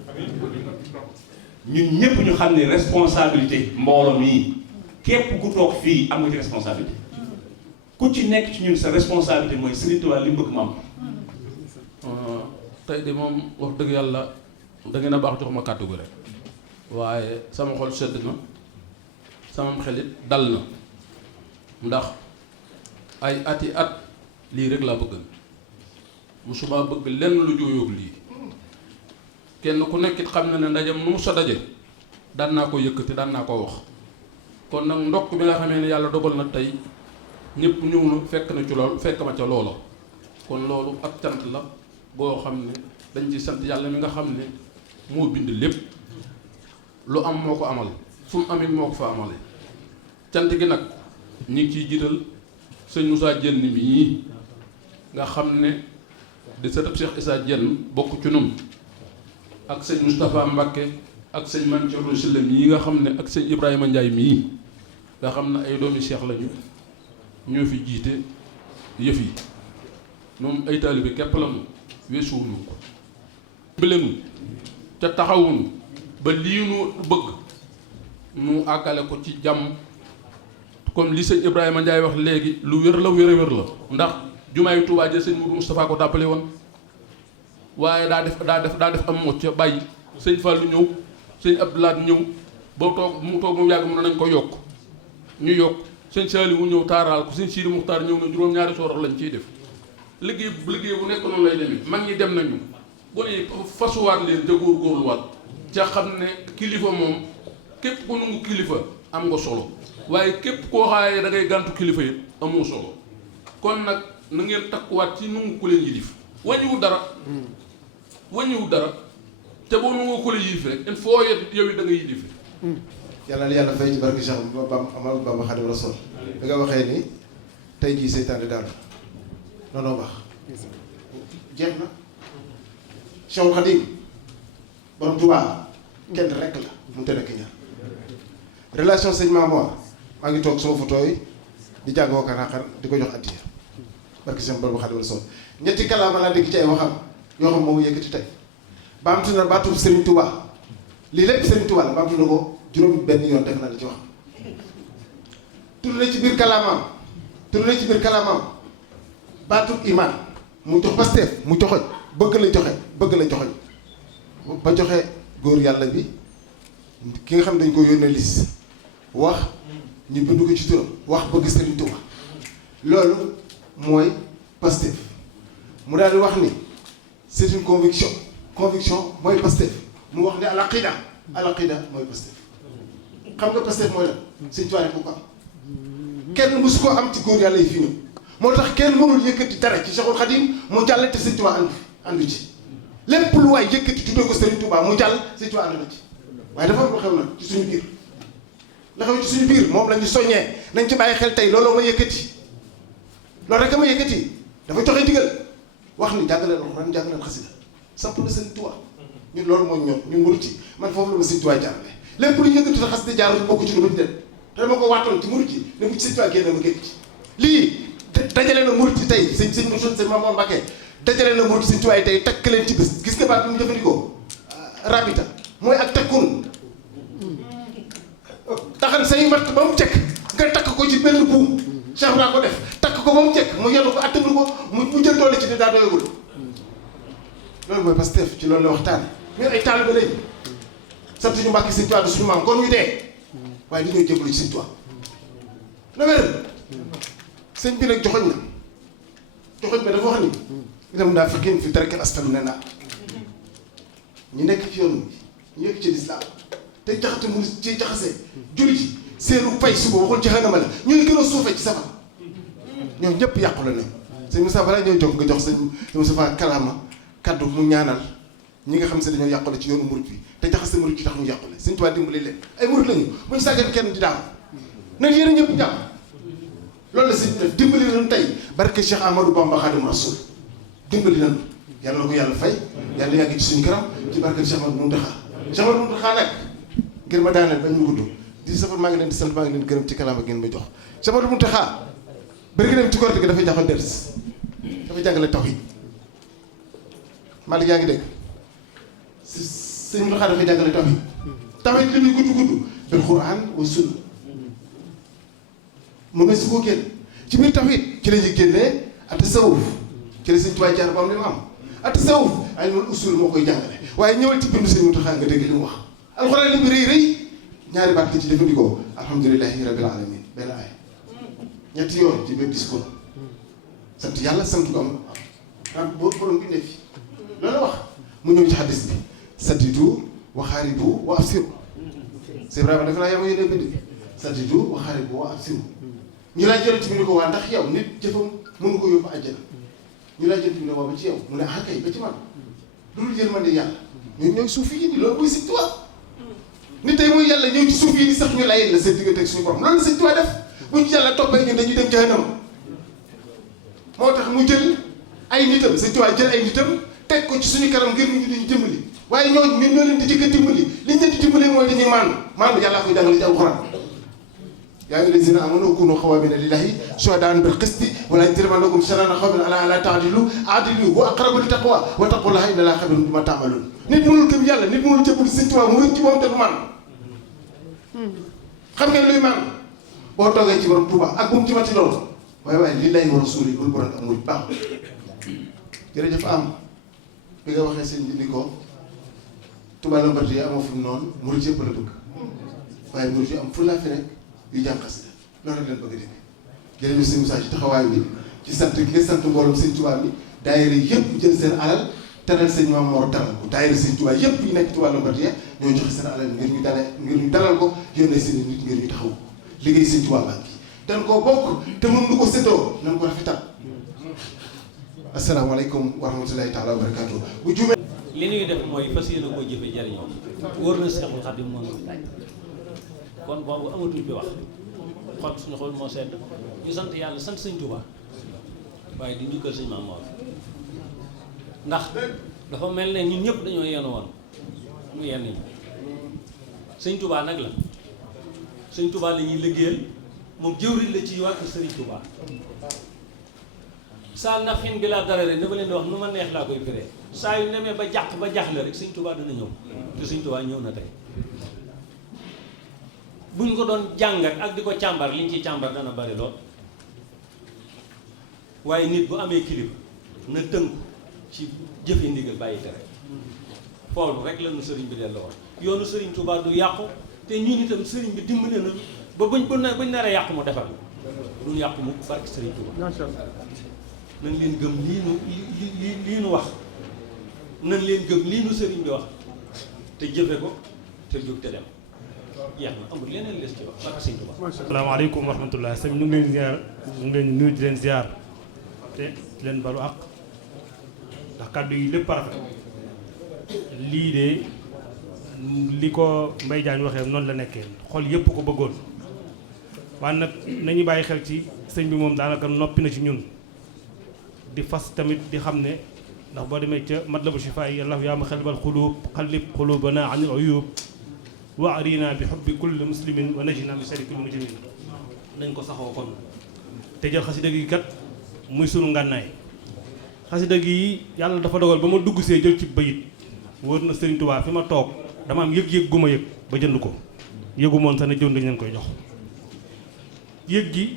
ñun ñëpp ñu xam ne responsabilité mbooloo mi képp ku toog fii am nga ci responsabilité ku ci nekk ci ñun sa responsabilité mooy Sëriñ Tuubaa li mu bëgg maam tey de moom wax dëgg yàlla da ngeen a baax jox ma kàddu gi rek waaye sama xol sedd na sama xelit dal na ndax ay ati at lii rek laa bëgg musuma bëgg lenn lu jooyoog lii kenn ku nekkit xam na ne ndajam nu mu sa daje daan naa ko yëkkati daan naa ko wax kon nag ndokk bi nga xamee ne yàlla dogal na tey ñëpp ñëw na fekk na ci lool fekk ma ca loola kon loolu ak cant la boo xam ne dañ ci sant yàlla mi nga xam ne moo bind lépp lu am moo ko amal fu mu amit moo ko fa amale cant gi nag ñi ngi ciy jiital sëñ Moussa Dieng mii nga xam ne di sëtëb Cheikh Issa Dieng bokk ci nun ak sëñ Moustapha Mbakke ak sëñ Mansour Sylla yi nga xam ne ak sëñ Ibrahima Ndiaye mii nga xam ne ay doomi Cheikh lañu ñoo fi jiite yëf yi moom ay taalibe képp lañu weesuwuñu ko bilenu te taxawuñu ba lii nu bëgg nu àggale ko ci jàmm comme li sëñ Ibrahima Ndiaye wax léegi lu wér la wér la ndax jumaay Tuubaa ja sëñ Mourou Moustapha ko tàppale woon waaye daa def am mocc bàyyi sëñ Fallou ñëw sëñ Abdoulaye ñëw ba toog mu yàgg mu ne nañ ko yokk ñu yokk sëñ Saliou ñëw taaraal ko sëñ Sidi Muxtaar ñëw na juróom-ñaari soorox lañ ciy def liggéey bu nekk noonu lay demee mag ñi dem nañu bu ne fasuwaat leen te góorgóorluwaat ca xam ne kilifa moom képp ku nungu kilifa am nga solo waaye képp koo xaaye da ngay gàntu kilifa yi amoo solo kon nag na ngeen takkuwaat ci nungu ku leen yilif wàññiwul dara te boo nungoo ku leen yilif rek il faut yow it da nga yilif yàlla na yàlla fay ci barke Cheikh Amadou Bamba Xaadimu Rasuul bi nga waxee ni tey jii seytaane daal noonu baax jeex na Cheikhul Khadim borom Tuubaa kenn rek la mu te nekk ñaar relation sëñ Mamour maa ngi toog sama photo yi di jàng woo kanaaxar di ko jox addiya barke Cheikh Bamba Xaadimu Rasuul ñetti kalaama laa dégg ci ay waxam yoo xam moomu yëkkati tey baamtu na baatu Serigne Touba lii lépp Serigne Touba la baamtu na ko juróom benn yoon def na la ci wax tudd na ci biir kalaamam baatu iman mu jox Pastef mu joxoñ bëgg la joxoñ ba joxe góor yàlla bi ki nga xam dañ ko yónnee lis wax ñu bind ko ci turam wax bëgg Serigne Touba loolu mooy Pastef mu daal di wax ni c'est une conviction mooy Pastef mu wax ne al aqida mooy Pastef xam nga Pastef mooy la Sëñ Tuubaa rek bu ko am kenn mësu koo am ci góor yàlla yi fii nii moo tax kenn mënul yëkkati dara ci Cheikhul Khadim mu jàll te Sëñ Tuubaa àndu ci lépp lu waay yëkkati tuddee ko Sëriñ Tuubaa mu jàll Sëñ Tuubaa ànd na ci waaye dafa am lu xew nag ci suñu biir la xew ci suñu biir moom la ñu soññee nañ ci bàyyi xel tey looloo ma yëkkati loolu rek a ma yëkkati dafa joxe digal wax ni jàngaleen alxuraan jàngaleen xasida samp na Sëriñ Tuubaa ñun loolu mooy ñun murit yi man foofu la ma Sëriñ Tuubaa jaarale lépp lu ñu yëkkati sa xasida jaarul bokk ci lu ma ci dem te dama ko waatoon ci murit yi ne bu ci Sëriñ Tuubaa génn ma génn ci lii dajale na murit yi tey sëñ Moussa sëñ Mamadou Mbacké dajale na murit Sëriñ Tuubaa yi tey takk leen ci bés gis nga baat bi mu jëfandikoo rabita mooy ak takkun taxan say matt ba mu cekk nga takk ko ci benn buum Cheikh naa ko def takk ko ba mu cekk mu yenu ko attanu ko mu jël doole ci ne daa doyagul loolu mooy Pastef ci loolu la waxtaane ñun ay taalibe lañ sant ñu Mbàkke Sëñ Tuubaa suñu maam kon ñu dee waaye dañoo jébbalu ci Sëñ Tuubaa na wér sëñ bi nag joxoñ ba dafa wax ni itam daa fiqin fi tarkil asfal mina naar ñu nekk ci yoon ñu nekk ci lislaam te jaxate mu ci jaxase julli ci seenu pay suba waxul jahannama la ñooy gën a suufee ci safara ñoom ñëpp yàqu la ne sëñ Moussa balaa ñooy jóg nga jox sëñ Moussa kalaama kaddu mu ñaanal ñi nga xam se dañoo yàqule ci yoonu murit bi te jaxase murit ci tax ñu yàqule Sëñ Tuubaa dimbali leen ay murit lañu bu ñu sàggan kenn di daam nañ yéen a ñëpp jàpp loolu la sëñ def dimbali nañu tey barke Cheikh Amadou Bamba Xaadimu Rasuul dimbali nañu yàlla na ko yàlla fay yàlla yàgg ci suñu kanam ci barke Cheikh Amadou Mountakha Cheikh Amadou Mountakha nag ngir ma daaneel bañ mu gudd di safar maa ngi leen di sant maa ngi leen gërëm ci kalaama ngeen ma jox Cheikh Amadou Mountakha bari nga dem ci korte gi dafay jaxal ders dafay jàngale tawhid Malick yaa ngi dégg sëñ Mountakha dafay jàngale tawhid li muy gudd bil Qur'an wa sunna mu ne su ko génn ci biir tawhid ci la ñuy génnee at tasawuf ci la Sëñ Tuubaa jaar ba am li mu am at tasawuf ay noonu usul moo koy jàngale waaye ñëwal ci bindu sëñ Mountakha nga dégg li mu wax alxuraan li mu rëy ñaari baat ci jëfandikoo alhamdulillahi rabbil alamin benn aay ñetti yoon ci biir discours sant yàlla sant ko am boo borom bi ne fi loolu wax mu ñëw ci xaddis bi saddidu wa xaaribu wa afsiru c'est vrai dafa naa yama yéene bind saddidu wa xaaribu wa afsiru ñu laaj yonent bi ni ko waa ndax yow nit jëfam mënu ko yóbbu àjjana ñu laaj yonent bi ne waa ba ci yow mu ne ah kay ba ci man loolu yërmande yàlla ñun ñooy suuf yi ni loolu mooy Sëñ Tuubaa nit tey muy yàlla ñëw ci suuf yi ni sax ñu layel la seen diggante ak suñu borom loolu la Sëñ Tuubaa def bu ñu yàlla toppee ñun dañuy dem jahannama moo tax mu jël ay nitam Sëñ Tuubaa jël ay nitam teg ko ci suñu kanam ngir ñu dañu jëmbali waaye ñoo leen di jëkk dimbali li ñu leen di dimbali mooy dañuy maandu yàlla koy jàngale ci alxuraan yaa ayyuhal lazina amanu kunu qawwamina lillahi shuhadaan bil qisti wala yajrimannakum shana'anu qawmin ala ta'dilu i'dilu huwa aqrabu lit taqwa wa taqullaha inna Allaha khabirun bima ta'malun nit mënul gëm yàlla nit mënul jëbbal Sëñ Tuubaa mu rëcc ci moom te du maandu xam ngeen luy maandu boo toogee ci borom Tuubaa ak bu mu ci mati loolu waaye lillahi wa rasuuli bul borom ak muy baax jërëjëf am bi nga waxee sëñ bi ni ko Touba Lambaréné amoo fi mu noonu murid yëpp la bëgg waaye murid yu am fu laa fi rek yu jàng xasida loolu leen bëgg a dégg jërëjëf sëñ Moussa ci taxawaay bi ci sant gi nga sant mbooloom sëñ Touba bi daayira yëpp jël seen alal teral sëñ Maam Mor teral ko daayira sëñ Touba yëpp yu nekk Touba Lambaréné ñoo joxe seen alal ngir ñu dalal ko yónnee seen nit ngir ñu taxaw liggéey sëñ Touba baa ngi dañ koo bokk te mën lu ko séddoo nañ ko rafetal asalaamaaleykum wa rahmatulahi taala wa barakaatu bu juumee li ñuy def mooy fas yéene koo jëfe jariñoo wóor na Seexul Xadim moom kon boobu amatuñ bi wax xol suñu xol moo sedd ñu sant yàlla sant sëñ Touba waaye di njukkal sëñ Maam Mor ndax dafa mel ne ñun ñëpp dañoo yenn woon mu yenn ñi sëñ Touba nag la sëñ Touba la ñuy liggéeyal moom jëwriñ la ci waa sëriñ Touba saa nafin bi laa dara rek dama leen di wax nu ma neex laa koy firee saa yu nemee ba jaxle rek sëñ Touba dana ñëw te sëñ Touba ñëw na tey buñ ko doon jàngat ak di ko càmbar liñ ciy càmbar dana bari lool waaye nit bu amee kilifa na tënku ci jëfe ndigal bàyyi tere foofu rek la nu sëriñ bi delloo woon yoonu sëriñ Touba du yàqu te ñun itam sëriñ bi dimbali na ba buñ naree yàqu mu defar duñ yàqu mu barke sëriñ Touba nañ leen gëm lii nu wax nañ leen gëm lii nu sëriñ bi wax te jëfe ko te jóg te dem jeex na amul leneen les ci wax barke sëriñ Touba. asalaamaaleykum wa rahmatulah sëñ ñu ngi leen ziar ñu ngi leen nuyu di leen ziar te di leen balu àq ndax kàddu yi lépp rafet lii de li ko Mbaye Diagne waxee noonu la nekkee xol yëpp ko bëggoon waaye nag nañu bàyyi xel ci sëñ bi moom daanaka noppi na ci ñun di fas tamit di xam ne ndax boo demee ca matlabu shifaa yi yàlla yaa ma xelbal xuluub xallib xuluubana anil uyuub wa arina bi xubbi kulli muslimin wa najina min sharri kulli mujrimin nañ ko saxoo kon te jël xasida gi kat muy sunu ngànnaay xasida gi yàlla dafa dogal ba ma dugg see jël ci bayit wóor na Sëriñ Tuubaa fi ma toog dama am yëg-yëg gu ma yëg ba jënd ko yëgu moon sax ne jënd dañ leen koy jox yëg gi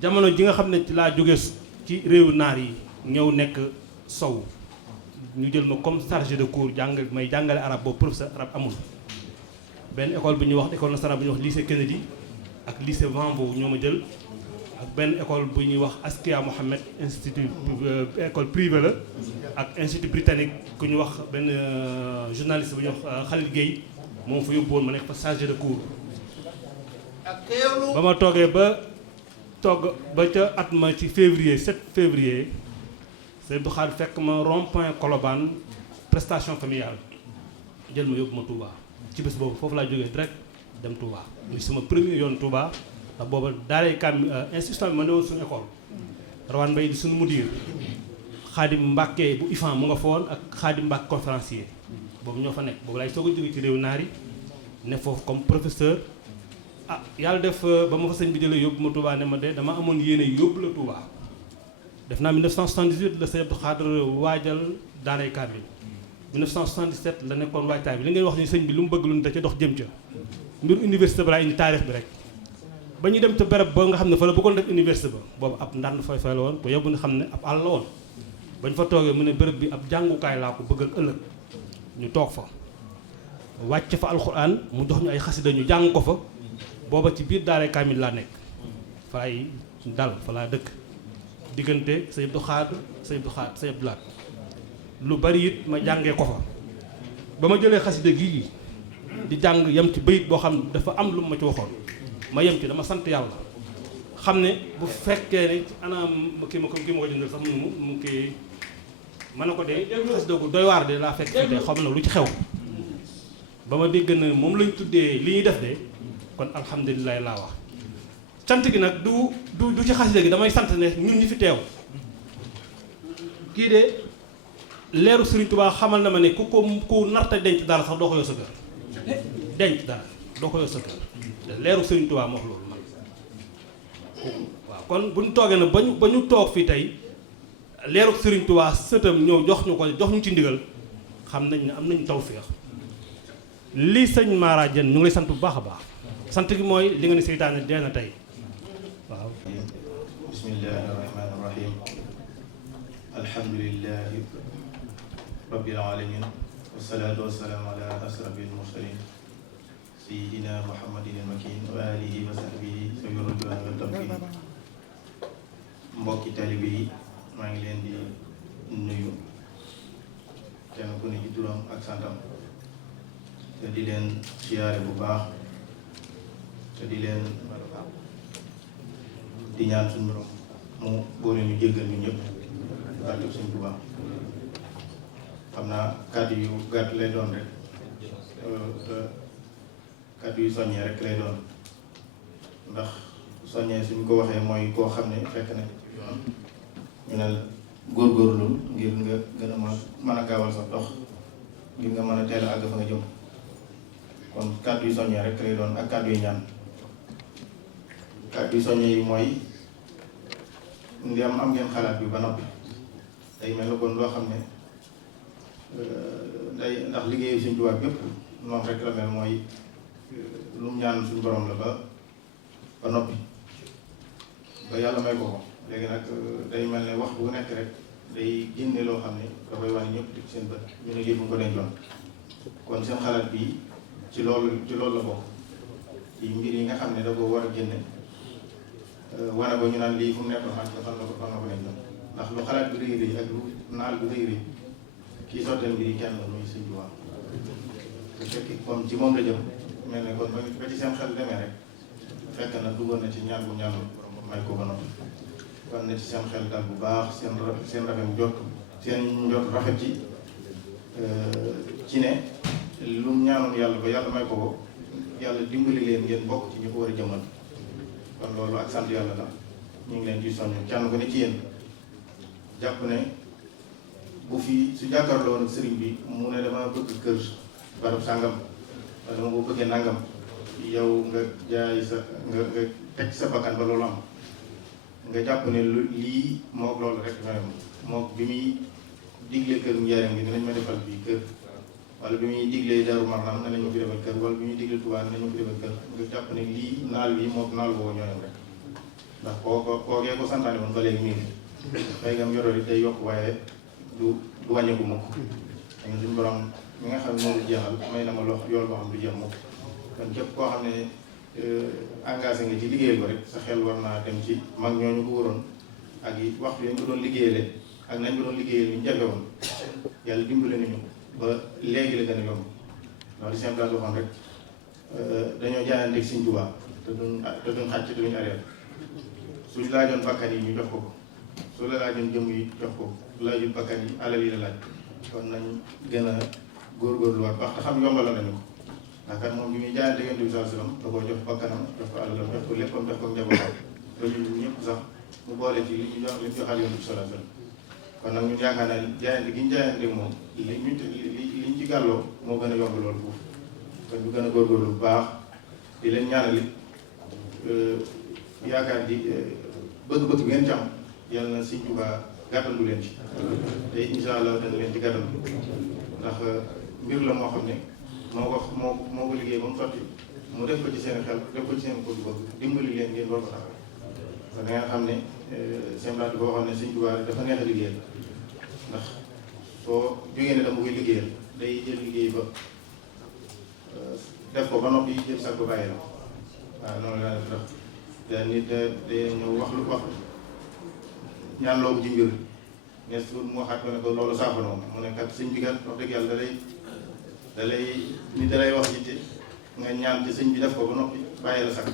jamono ji nga xam ne ci laa jóge ci réewu naar yi ñëw nekk sow ñu jël ma comme chargé de cours may jàngale arabe boobu professeur arabe amul benn école bu ñuy wax école nationale bu ñuy wax lycée Kennedy ak lycée Vanvo ñoo ma jël ak benn école bu ñuy wax Askia Mohamed institut école privée la ak institut britannique ku ñu wax benn journaliste bu ñuy wax Khalil Gueye moom fa yóbbu woon ma nekk fa chargé de cours ba ma toogee ba ca at ma ci février 7 février Sëñ Abdou Khadre fekk ma rond-point Colobane prestation familiale jël ma yóbbu ma Touba ci bés boobu foofu laa jógee direct dem Touba muy sama premier yoon Touba ndax booba daaray kam institution bi ma ne woon suñu école Rawaan Mbay di suñu mudir Xaadim Mbàkke bu IFAN mu nga fa woon ak Xaadim Mbàkke conférencier boobu ñoo fa nekk boobu laay soog a jóge ci réew naar yi ne foofu comme professeur yàlla def ba ma fa sëñ bi jëlee yóbbu ma Touba ne ma de dama amoon yéene yóbbu la Touba def naa 1978 la Sëñ Abdou Khadre waajal daaray kaamil 1977 la nekkoon waajtaay bi li ngay wax ni sëñ bi lu mu bëgg lu ne da ca dox jëm ca mbir université ba laa indi taarix bi rek ba ñu dem ca béréb ba nga xam ne fa la bëggoon def université ba boobu ab ndànd fay la woon ko yóbbu nga xam ne ab àll la woon bañ fa toogee mu ne béréb bi ab jàngukaay laa ko bëggal ëllëg ñu toog fa wàcc fa alxuraan mu jox ñu ay xasida ñu jàng ko fa booba ci biir daaray kaamil laa nekk fa laay dal fa laa dëkk diggante Sëñ Abdou Khadre Sëñ Abdou Lahat lu bari it ma jàngee ko fa ba ma jëlee xasida gii di jàng yem ci bayit boo xam ne dafa am lu ma ci waxoon ma yem ci dama sant yàlla xam ne bu fekkee ne anaam kii ma ko jëndal sax mu kii ma ne ko de xasida gu doy waar de laa fekk te xaw ma nag lu ci xew ba ma dégg na moom lañ tuddee li ñuy def de kon alhamdulilah laa wax sant gi nag du ci xasida gi damay sant ne ñun ñi fi teew kii de leeru Serigne Touba xamal na ma ne ku narta denc dara sax doo ko yor sa kër denc dara doo ko yor sa kër leeru Serigne Touba moo wax loolu man waaw kon bu ñu toogee nag ba ñu toog fii tey leeru Serigne Touba sëtam ñëw jox ñu ci ndigal xam nañ ne am nañu tawfeex lii sëñ Mara Diène ñu ngi lay sant bu baax a baax sant gi mooy li nga ne seytaane dee na tey waaw. bismillahi rahmaani rahim alhamdulillahi rabbil alamin wasalaatu wasalaamu ala asrafil mursalin sayyidina muhammadin al-makin wa alihi wa sahbihi sawi ridwaan wa tamkin mbokki taalibe yi maa ngi leen di nuyu kenn ku ne ci turam ak santam te di leen siyaare bu baax te di leen di ñaan suñu borom mu boole ñu jéggal ñu ñëpp barke suñu Tuubaa xam naa kàddu yu gàtt lay doon rek te kàddu yu soññee rek lay doon ndax soññee suñ ko waxee mooy koo xam ne fekk na yoon ñu ne la góorgóorlu ngir nga gën a mën a gaawal sa dox ngir nga mën a teel a àgg fa nga jëm kon kàddu yu soññee rek lay doon ak kàddu yu ñaan kàddu yu soññee yi mooy ndem am ngeen xalaat bi ba noppi day mel ne kon loo xam ne day ndax liggéeyu suñ tubaab yépp noonu rek la mel mooy lu mu ñaan suñu borom la ba noppi ba yàlla may ko ko léegi nag day mel ne wax bu nekk rek day génne loo xam ne da koy wane ñëpp di seen bët ñu ne lii fu ko dencoon kon seen xalaat bi ci loolu la bokk ci mbir yi nga xam ne da ko war a génne wane ko ñu naan lii fu mu nekkoon fan la ko dencoon ndax lu xalaat bi rëy rëy ak lu naal bi rëy rëy kii sotteel mbir yi kenn la muy Sëñ Tuubaa te fekk comme ci moom la jëm mel ne kon ba ci seen xel demee rek fekk na duggoon na ci ñaan bu ñaanul borom may ko ba noppi kon na ci seen xel dal bu baax seen rafet jot seen njot rafet ci ne lu mu ñaanoon yàlla ba yàlla may ko yàlla dimbali leen ngeen bokk ci ñu ko war a jëmal kon loolu ak sant yàlla la ñu ngi leen di soññ kenn ko ne ci yéen jàpp ne bu fi su jàkkaarloo woon ak sëriñ bi mu ne dama bëgg kër barab sàngam wala dama ko bëggee nangam yow nga jaay sa nga teg sa bakkan ba loolu am nga jàpp ne lii mook loolu rek ñooyam mook bi muy diglee kër njaareem gi dinañ ma defal fii kër wala bi muy diglee Daaru Marnaan dinañ ma fi defal kër wala bi muy diglee Tuubaa dinañ ma fi defal kër nga jàpp ne lii naal bi mook naal boobu ñooyam rek ndax kookee ko santaane woon ba léegi miin fay ngam yoroo it day yokk waaye du wàññeeku mukk dañ suñu borom mi nga xam ne moom jeexal may na ma yool boo xam du jeex mukk kon képp koo xam ne engagé nga ci liggéeyal ko rek sa xel war naa dem ci mag ñooñu ko waroon ak yi waxtu yañ ko doon liggéeyale ak nañ ko doon liggéeyale ñu jafe woon yàlla dimbale nañu ba léegi la gën a yomb loolu simple laa waxoon rek dañoo jaayanteeg Sëñ Tuubaa te duñ xàcc te duñ arrêté suñ laajoon bakkan yi ñu jox ko su la laajoon jëm yi jox ko su laajul bakkan yi alal yi la laaj kon nañ gën a góorgóorluwaat wax te xam yombal nañu ko ndax kat moom bi muy jaayante Yonent bi sallallahu alayhi wasallam da koo jox bakkanam jox ko alalam jox ko léppam jox ko njabootam te ñun ñëpp sax mu boole ci li ñu joxal Yonent bi sallallahu alayhi wasallam kon nag ñun yaakaar naa jaayante gi ñu jaayante moom liñ ci gàlloo moo gën a yomb loolu foofu kon ñu gën a góorgóorlu bu baax di leen ñaanal it yaakaar di bëgg-bëgg bi ngeen ci am yàlla na Sëñ Tuubaa gàttandu leen ci te incha allah dana leen ci gàttandu ndax mbir la moo xam ne moo ko liggéey ba mu sotti mu def ko ci seen xel def ko ci seen bëgg-bëgg dimbali leen ngeen war ko taxaw kon da ngeen xam ne seen laaj boo xam ne Sëñ Tuubaa dafa neex a liggéeyal ndax soo jógee ne dama koy liggéeyal day jël liggéey ba def ko ba noppi jël sax ba bàyyi la waaw noonu laa def ndax da nit day ñëw wax lu wax ñaan loo ko ci mbir ne su mu waxaat ko ne ko loolu saafara moom mu ne kat sëñ bi kat wax dëgg yàlla da lay wax ci nga ñaan ci sëñ bi def ko ba noppi bàyyi la sax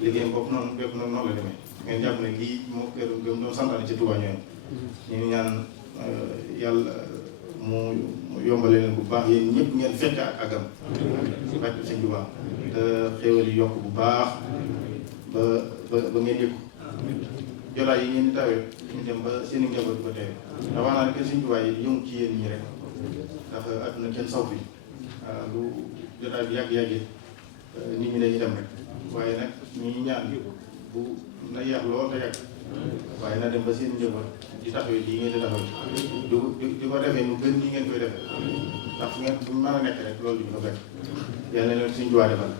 liggéeyam bopp noonu bépp noonu la demee ngeen jàpp ne lii moo kër gëm doon santaane ci Tuubaa ñoom ñu ñaan yàlla mu yombale leen bu baax yéen ñëpp ngeen fekk ak agam ci barke Sëñ Tuubaa te xéewal yi yokk bu baax ba ngeen yëg jolaay yi ngeen di tawee ñu dem ba seen i njaboot di ko teewee ndax wax naa ne que Sëriñ Tuubaa yi yëngu ci yéen ñi rek ndax àdduna kenn saw fi lu jotaay bi yàgg-yàggee nit ñi dañuy dem rek waaye nag ñi ñaan bu na yàgg lool te yàgg waaye na dem ba seen njaboot di taxawee lii ngeen di taxawee di ko defee nu gën nii ngeen koy defee ndax fu ngeen bu mën a nekk rek loolu di ko fekk yàlla na leen Sëriñ Tuubaa defal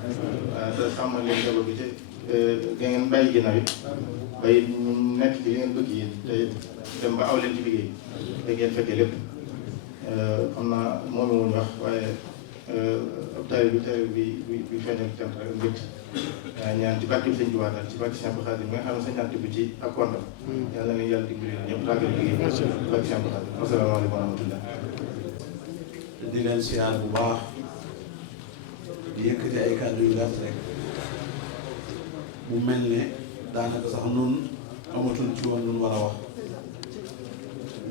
te sàmmal leen njaboot bi te da ngeen bàyyi ginnaaw it bay ñu nekk ci li ngeen bëgg yéen te dem ba aw leen ci liggéey te ngeen fekkee lépp xam naa moom la ñu wax waaye ab taalibe bi feeñal cant rek mbégte ñaan ci barke bi Sëñ Tuubaa daal ci barke Sëñ Abdou Khadre mi nga xam ne sa ñaan bi ci ak kontam yàlla na yàlla dimbali ñëpp tàggal liggéey ci barke Sëñ Abdou Khadre asalaamaaleykum wa rahmatullah di leen siyaar bu baax di yëkkati ay kàddu yu gàtt rek mu mel ne daanaka sax nun amatul ci woon lu war a wax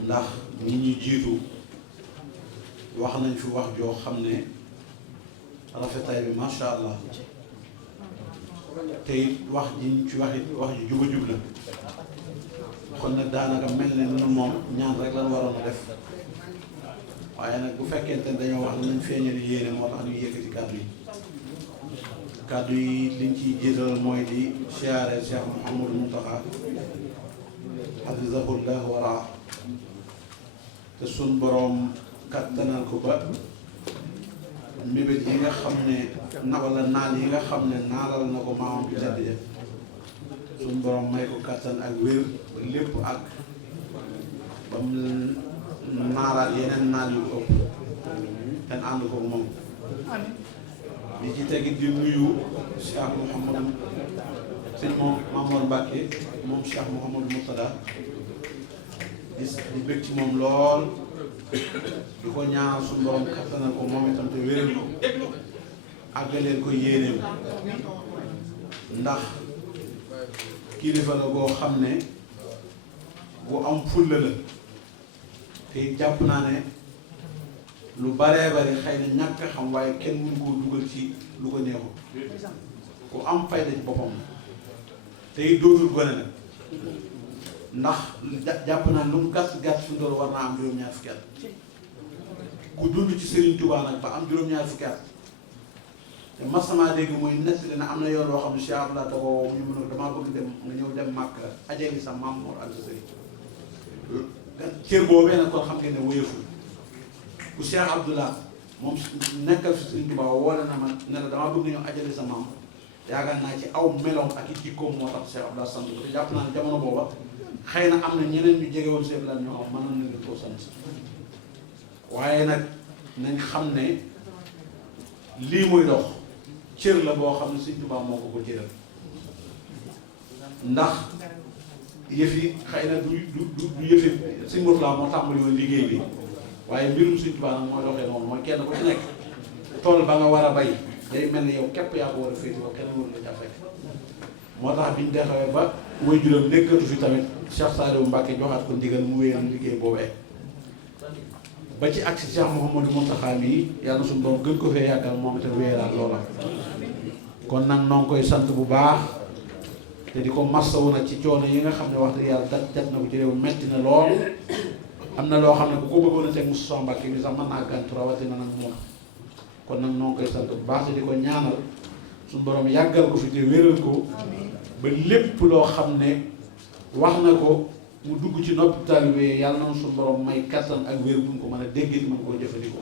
ndax ñi ñu jiitu wax nañ fi wax joo xam ne rafetaay bi macha allah te it wax ji ñu ci wax it wax ji juba jub la kon nag daanaka mel ne nun moom ñaan rek lañ waroon a def waaye nag bu fekkente ne dañoo wax nañ feeñal yéene moo tax ñu yëkkati kàddu yi liñ ciy jiital mooy di siyaare Cheikh Mouhamadou Mountakha hafizahullah wa raa te sun boroom kattanal ko ba mébét yi nga xam ne wala naal yi nga xam ne naalal na ko maamam bi tedd ja sun boroom may ko kattan ak wér lépp ak ba mu naalaat yeneen naal yu ëpp te ànd ko moom li ci tegit di nuyu Cheikh Mouhamadou sëñ moom Mamour Mbacke moom Cheikh Mouhamadou Moutada di bëgg ci moom lool di ko ñaanal suñu borom kattanal ko moom itam te wéral ko àggaleel ko yéeneem ndax kilifa la boo xam ne bu am fulla la te jàpp naa ne lu baree bari xëy na ñàkk xam waaye kenn mënu koo dugal ci lu ko neexul ku am fayda ci boppam te it dootul gone nag ndax jàpp naa lu mu gàtt gàtt fi ndool war naa am juróom-ñaar fukki at ku dund ci Serigne Touba nag ba am juróom-ñaar fukki at te masama dégg mooy nettali na am na yoon loo xam ne Cheikh Abdoulaye da ko ñu mën a damaa bëgg dem nga ñëw dem Màkka ajali sa Maam Mor ak sa Serigne cër boobee nag kon xam ngeen ne wóyeful ku Cheikh Abdoulaye moom nekkal fi Serigne Touba woole na ma ne la damaa bëgg ñëw ajali sa maam yaakaar naa ci aw meloom ak i jikkoom moo tax Cheikh Abdoulaye sant ko te jàpp naa ne jamono booba xëy na am na ñeneen ñu jege woon Cheikh Abdoulaye ñoo xam mënoon nañu ko sant waaye nag nañ xam ne lii muy dox cër la boo xam ne Serigne Touba moo ko ko cëral ndax yëf yi xëy na du yëfi Serigne Mourtala moo tàmbali woon liggéey bi waaye mbirum Serigne Touba nag mooy doxee noonu mooy kenn ku ci nekk tool ba nga war a bay day mel ni yow képp yaa ko war a féete ko kenn waru la jàppale moo tax biñ dexawee ba way juróom nekkatu fi tamit Cheikh Saliou Mbacke joxaat ko ndigal mu wéyal liggéey boobee ba ci agsi Cheikh Mouhamadou Mountakha mii yàlla suñu borom gën ko fee yàggal moom itam wéyalaat loola kon nag noo ngi koy sant bu baax te di ko massawu nag ci coono yi nga xam ne wax dëgg yàlla dat na ko ci réew metti na lool am na loo xam ne bu ko bëggoon a teg Moussa Mbacke bi sax mën naa gàntu rawatina nag moom kon nag noo ngi koy sant bu baax te di ko ñaanal suñu borom yàggal ko fi te wéral ko ba lépp loo xam ne wax na ko mu dugg ci noppi taalibe yi yàlla na suñu borom may kattan ak wér bu ñu ko mën a déggee mën koo jëfandikoo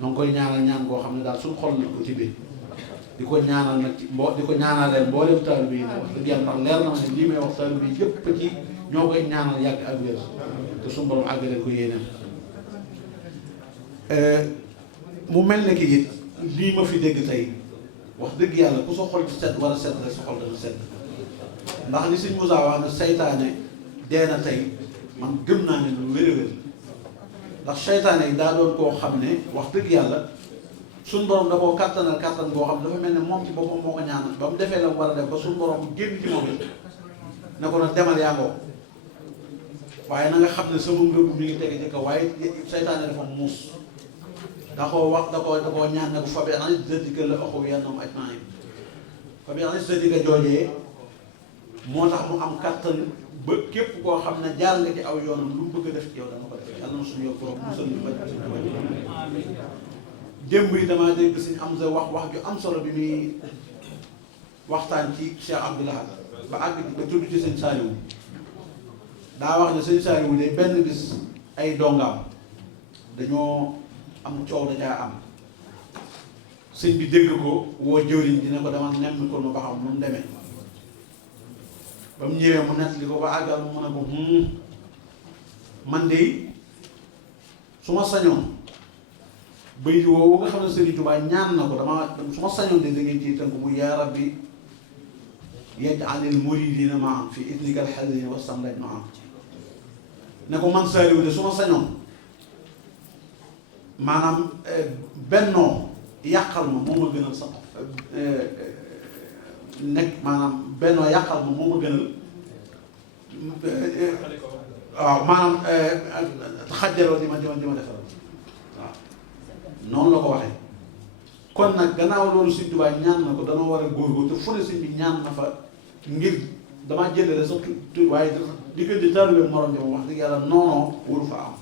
noo ngi koy ñaanal ñaan koo xam ne daal suñu xol nañ ko ci biir di ko ñaanal nag ci di ko ñaanal leen mboolem taalibe yi nag wax dëgg yàlla ndax leer na ma ne lii may wax taalibe yi yëpp ci ñoo koy ñaanal yàgg ak wér te suñu borom àggalee ko yéeneen mu mel ne ki it lii ma fi dégg tey wax dëgg yàlla ku sa xol ci set war a set rek sa xol dana set ndax li Sëñ Moussa wax ne saytaane dee na tey man gëm naa ne lu wér-wér ndax saytaane yi daa doon koo xam ne wax dëgg yàlla suñ borom da koo kàttanal kàttan boo xam dafa mel ne moom ci boppam moo ko ñaanal ba mu defee la mu war a def ba suñ borom génn ci moom it ne ko nag demal yaa ngoo waaye na nga xam ne sama ngëm mi ngi tege ci kaw waaye saytaane dafa muus da koo wax da koo ñaan ne ko fa bi izzzatika la ughwiyannahum ajma'in fa bi izzzatika joojee moo tax mu am kattan ba képp koo xam ne jaar nga ci aw yoonam lu mu bëgg a def ci yow dana ko def yàlla na suñu yow borom musal ñu bañ démb yi damaa dégg suñu am sa wax ju am solo bi muy waxtaan ci Cheikh Abdou Lahad ba àgg ba tudd ci sëñ Saliou daa wax ne sëñ Saliou de benn bis ay dongaam dañoo am coow dajaa am sëñ bi dégg ko woo jëwriñ dina ko dama nemm ko ma ba xam nu mu demee ba mu ñëwee mu nettali ko ba àggal mu ne ko man de su ma sañoon bëy woowu nga xam ne Sëriñ Tuubaa ñaan na ko dama su ma sañoon de da ngeen ciy tënk mu yaa rabbi yaj'alil muridiina ma'an fi idnikal hazini wa samlaj ma'an ne ko man Saliou de su ma sañoon maanaam bennoo yàqal ma moo ma gënal sax nekk maanaam bennoo yàqal ma moo ma gënal waaw maanaam xajjaloo di ma defaral waaw noonu la ko waxee kon nag gannaaw loolu Sëñ Tuubaa ñaan na ko danoo war a góorgóorlu te fu ne sëñ bi ñaan na fa ngir damaa jëlee sax waaye diggante taalibe morom bi moom wax dëgg yàlla noonoo waru fa am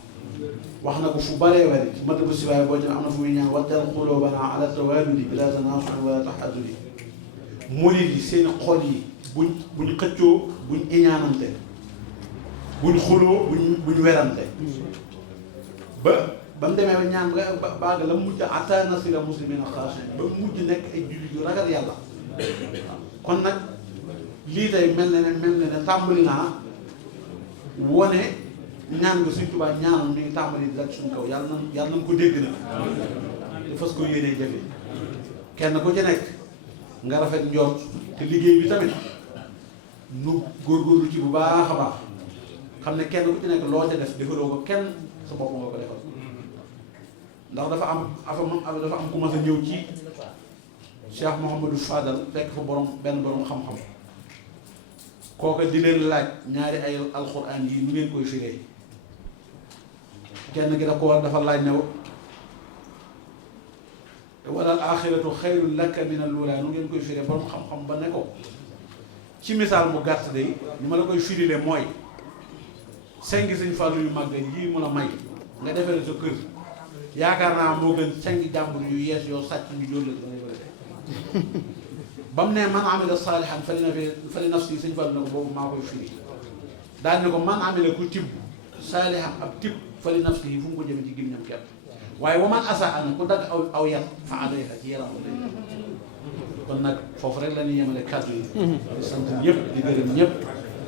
wax na ko fu baree bari ci mata bu si waaye boo ci am na fu muy ñaan wattal quluubanaa ala tawaadudi bila tanaasuri wala taxaddudi murid yi seen xol yi buñ xëccoo buñ iñaanante buñ xuloo buñ werante ba mu demee ba ñaan ba baaga la mujj ataa nasira muslimina xaasiin ba mujj nekk ay jullit yu ragal yàlla kon nag lii tey mel na ne tàmbali naa wone ñaan nga Sëñ Tuubaa ñaanal mi ngi tàmbali di dal suñu kaw yàlla nañ ko dégg na te fas ko yéenee jafe kenn ku ci nekk nga rafet njort te liggéey bi tamit nu góorgóorlu ci bu baax a baax xam ne kenn ku ci nekk loo ca def defaloo ko kenn sa bopp nga ko defal ndax dafa am ku mas a ñëw ci Cheikh Mouhamadou Fadal fekk fa benn borom xam-xam kooka di leen laaj ñaari ay alxuraan yi nu ngeen koy firee kenn gi dafa laaj ne wala al axiratu xayrun laka min al uulaa nu ngeen koy firee borom xam-xam ba ne ko ci misaal mu gàtt day ni ma la koy firile mooy sengi Sëñ Fallu yu màgg yi mu la may nga defee sa kër yaakaar naa moo gën sengi jàmbur yu yees yoo sàcc ñu jóor la dangay bëri ba mu ne man amila saalihan fa li nafsi Sëñ Fallu ne ko boobu maa koy firi daal ne ko man amila ku tibb saalihan ab tibb fa li nafsi yi fu mu ko jëme ci gémmiñam kepp waaye wa man asaa na ku dagg aw yat fa alayha ci yaram lay kon nag foofu rek la ñuy yemale kàddu yi di sant ñëpp di gërëm ñëpp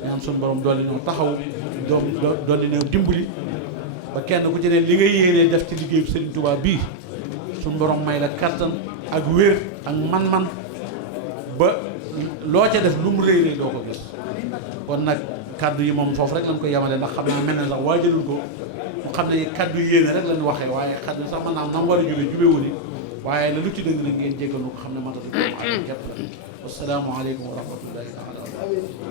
ñaan suñu borom dolli ñoo taxaw dolli ñoo dimbali ba kenn ku ci ne li nga yéenee def ci liggéeyu Sëriñ Tuubaa bii suñu borom may la kattan ak wér ak man-man ba loo ca def lu mu rëy rëy doo ko gis kon nag kaddu yi moom foofu rek lañ ko yemale ndax xam naa mel na sax waajalul ko mu xam ne kaddu yéene rek lañ waxee waaye kaddu sax mën naa am na mu war a jóge jubewu ni waaye la lu ci dëgg nag ngeen jéggal ko xam ne matatu ko ak képp la wassalaamu aleykum wa rahmatullahi taala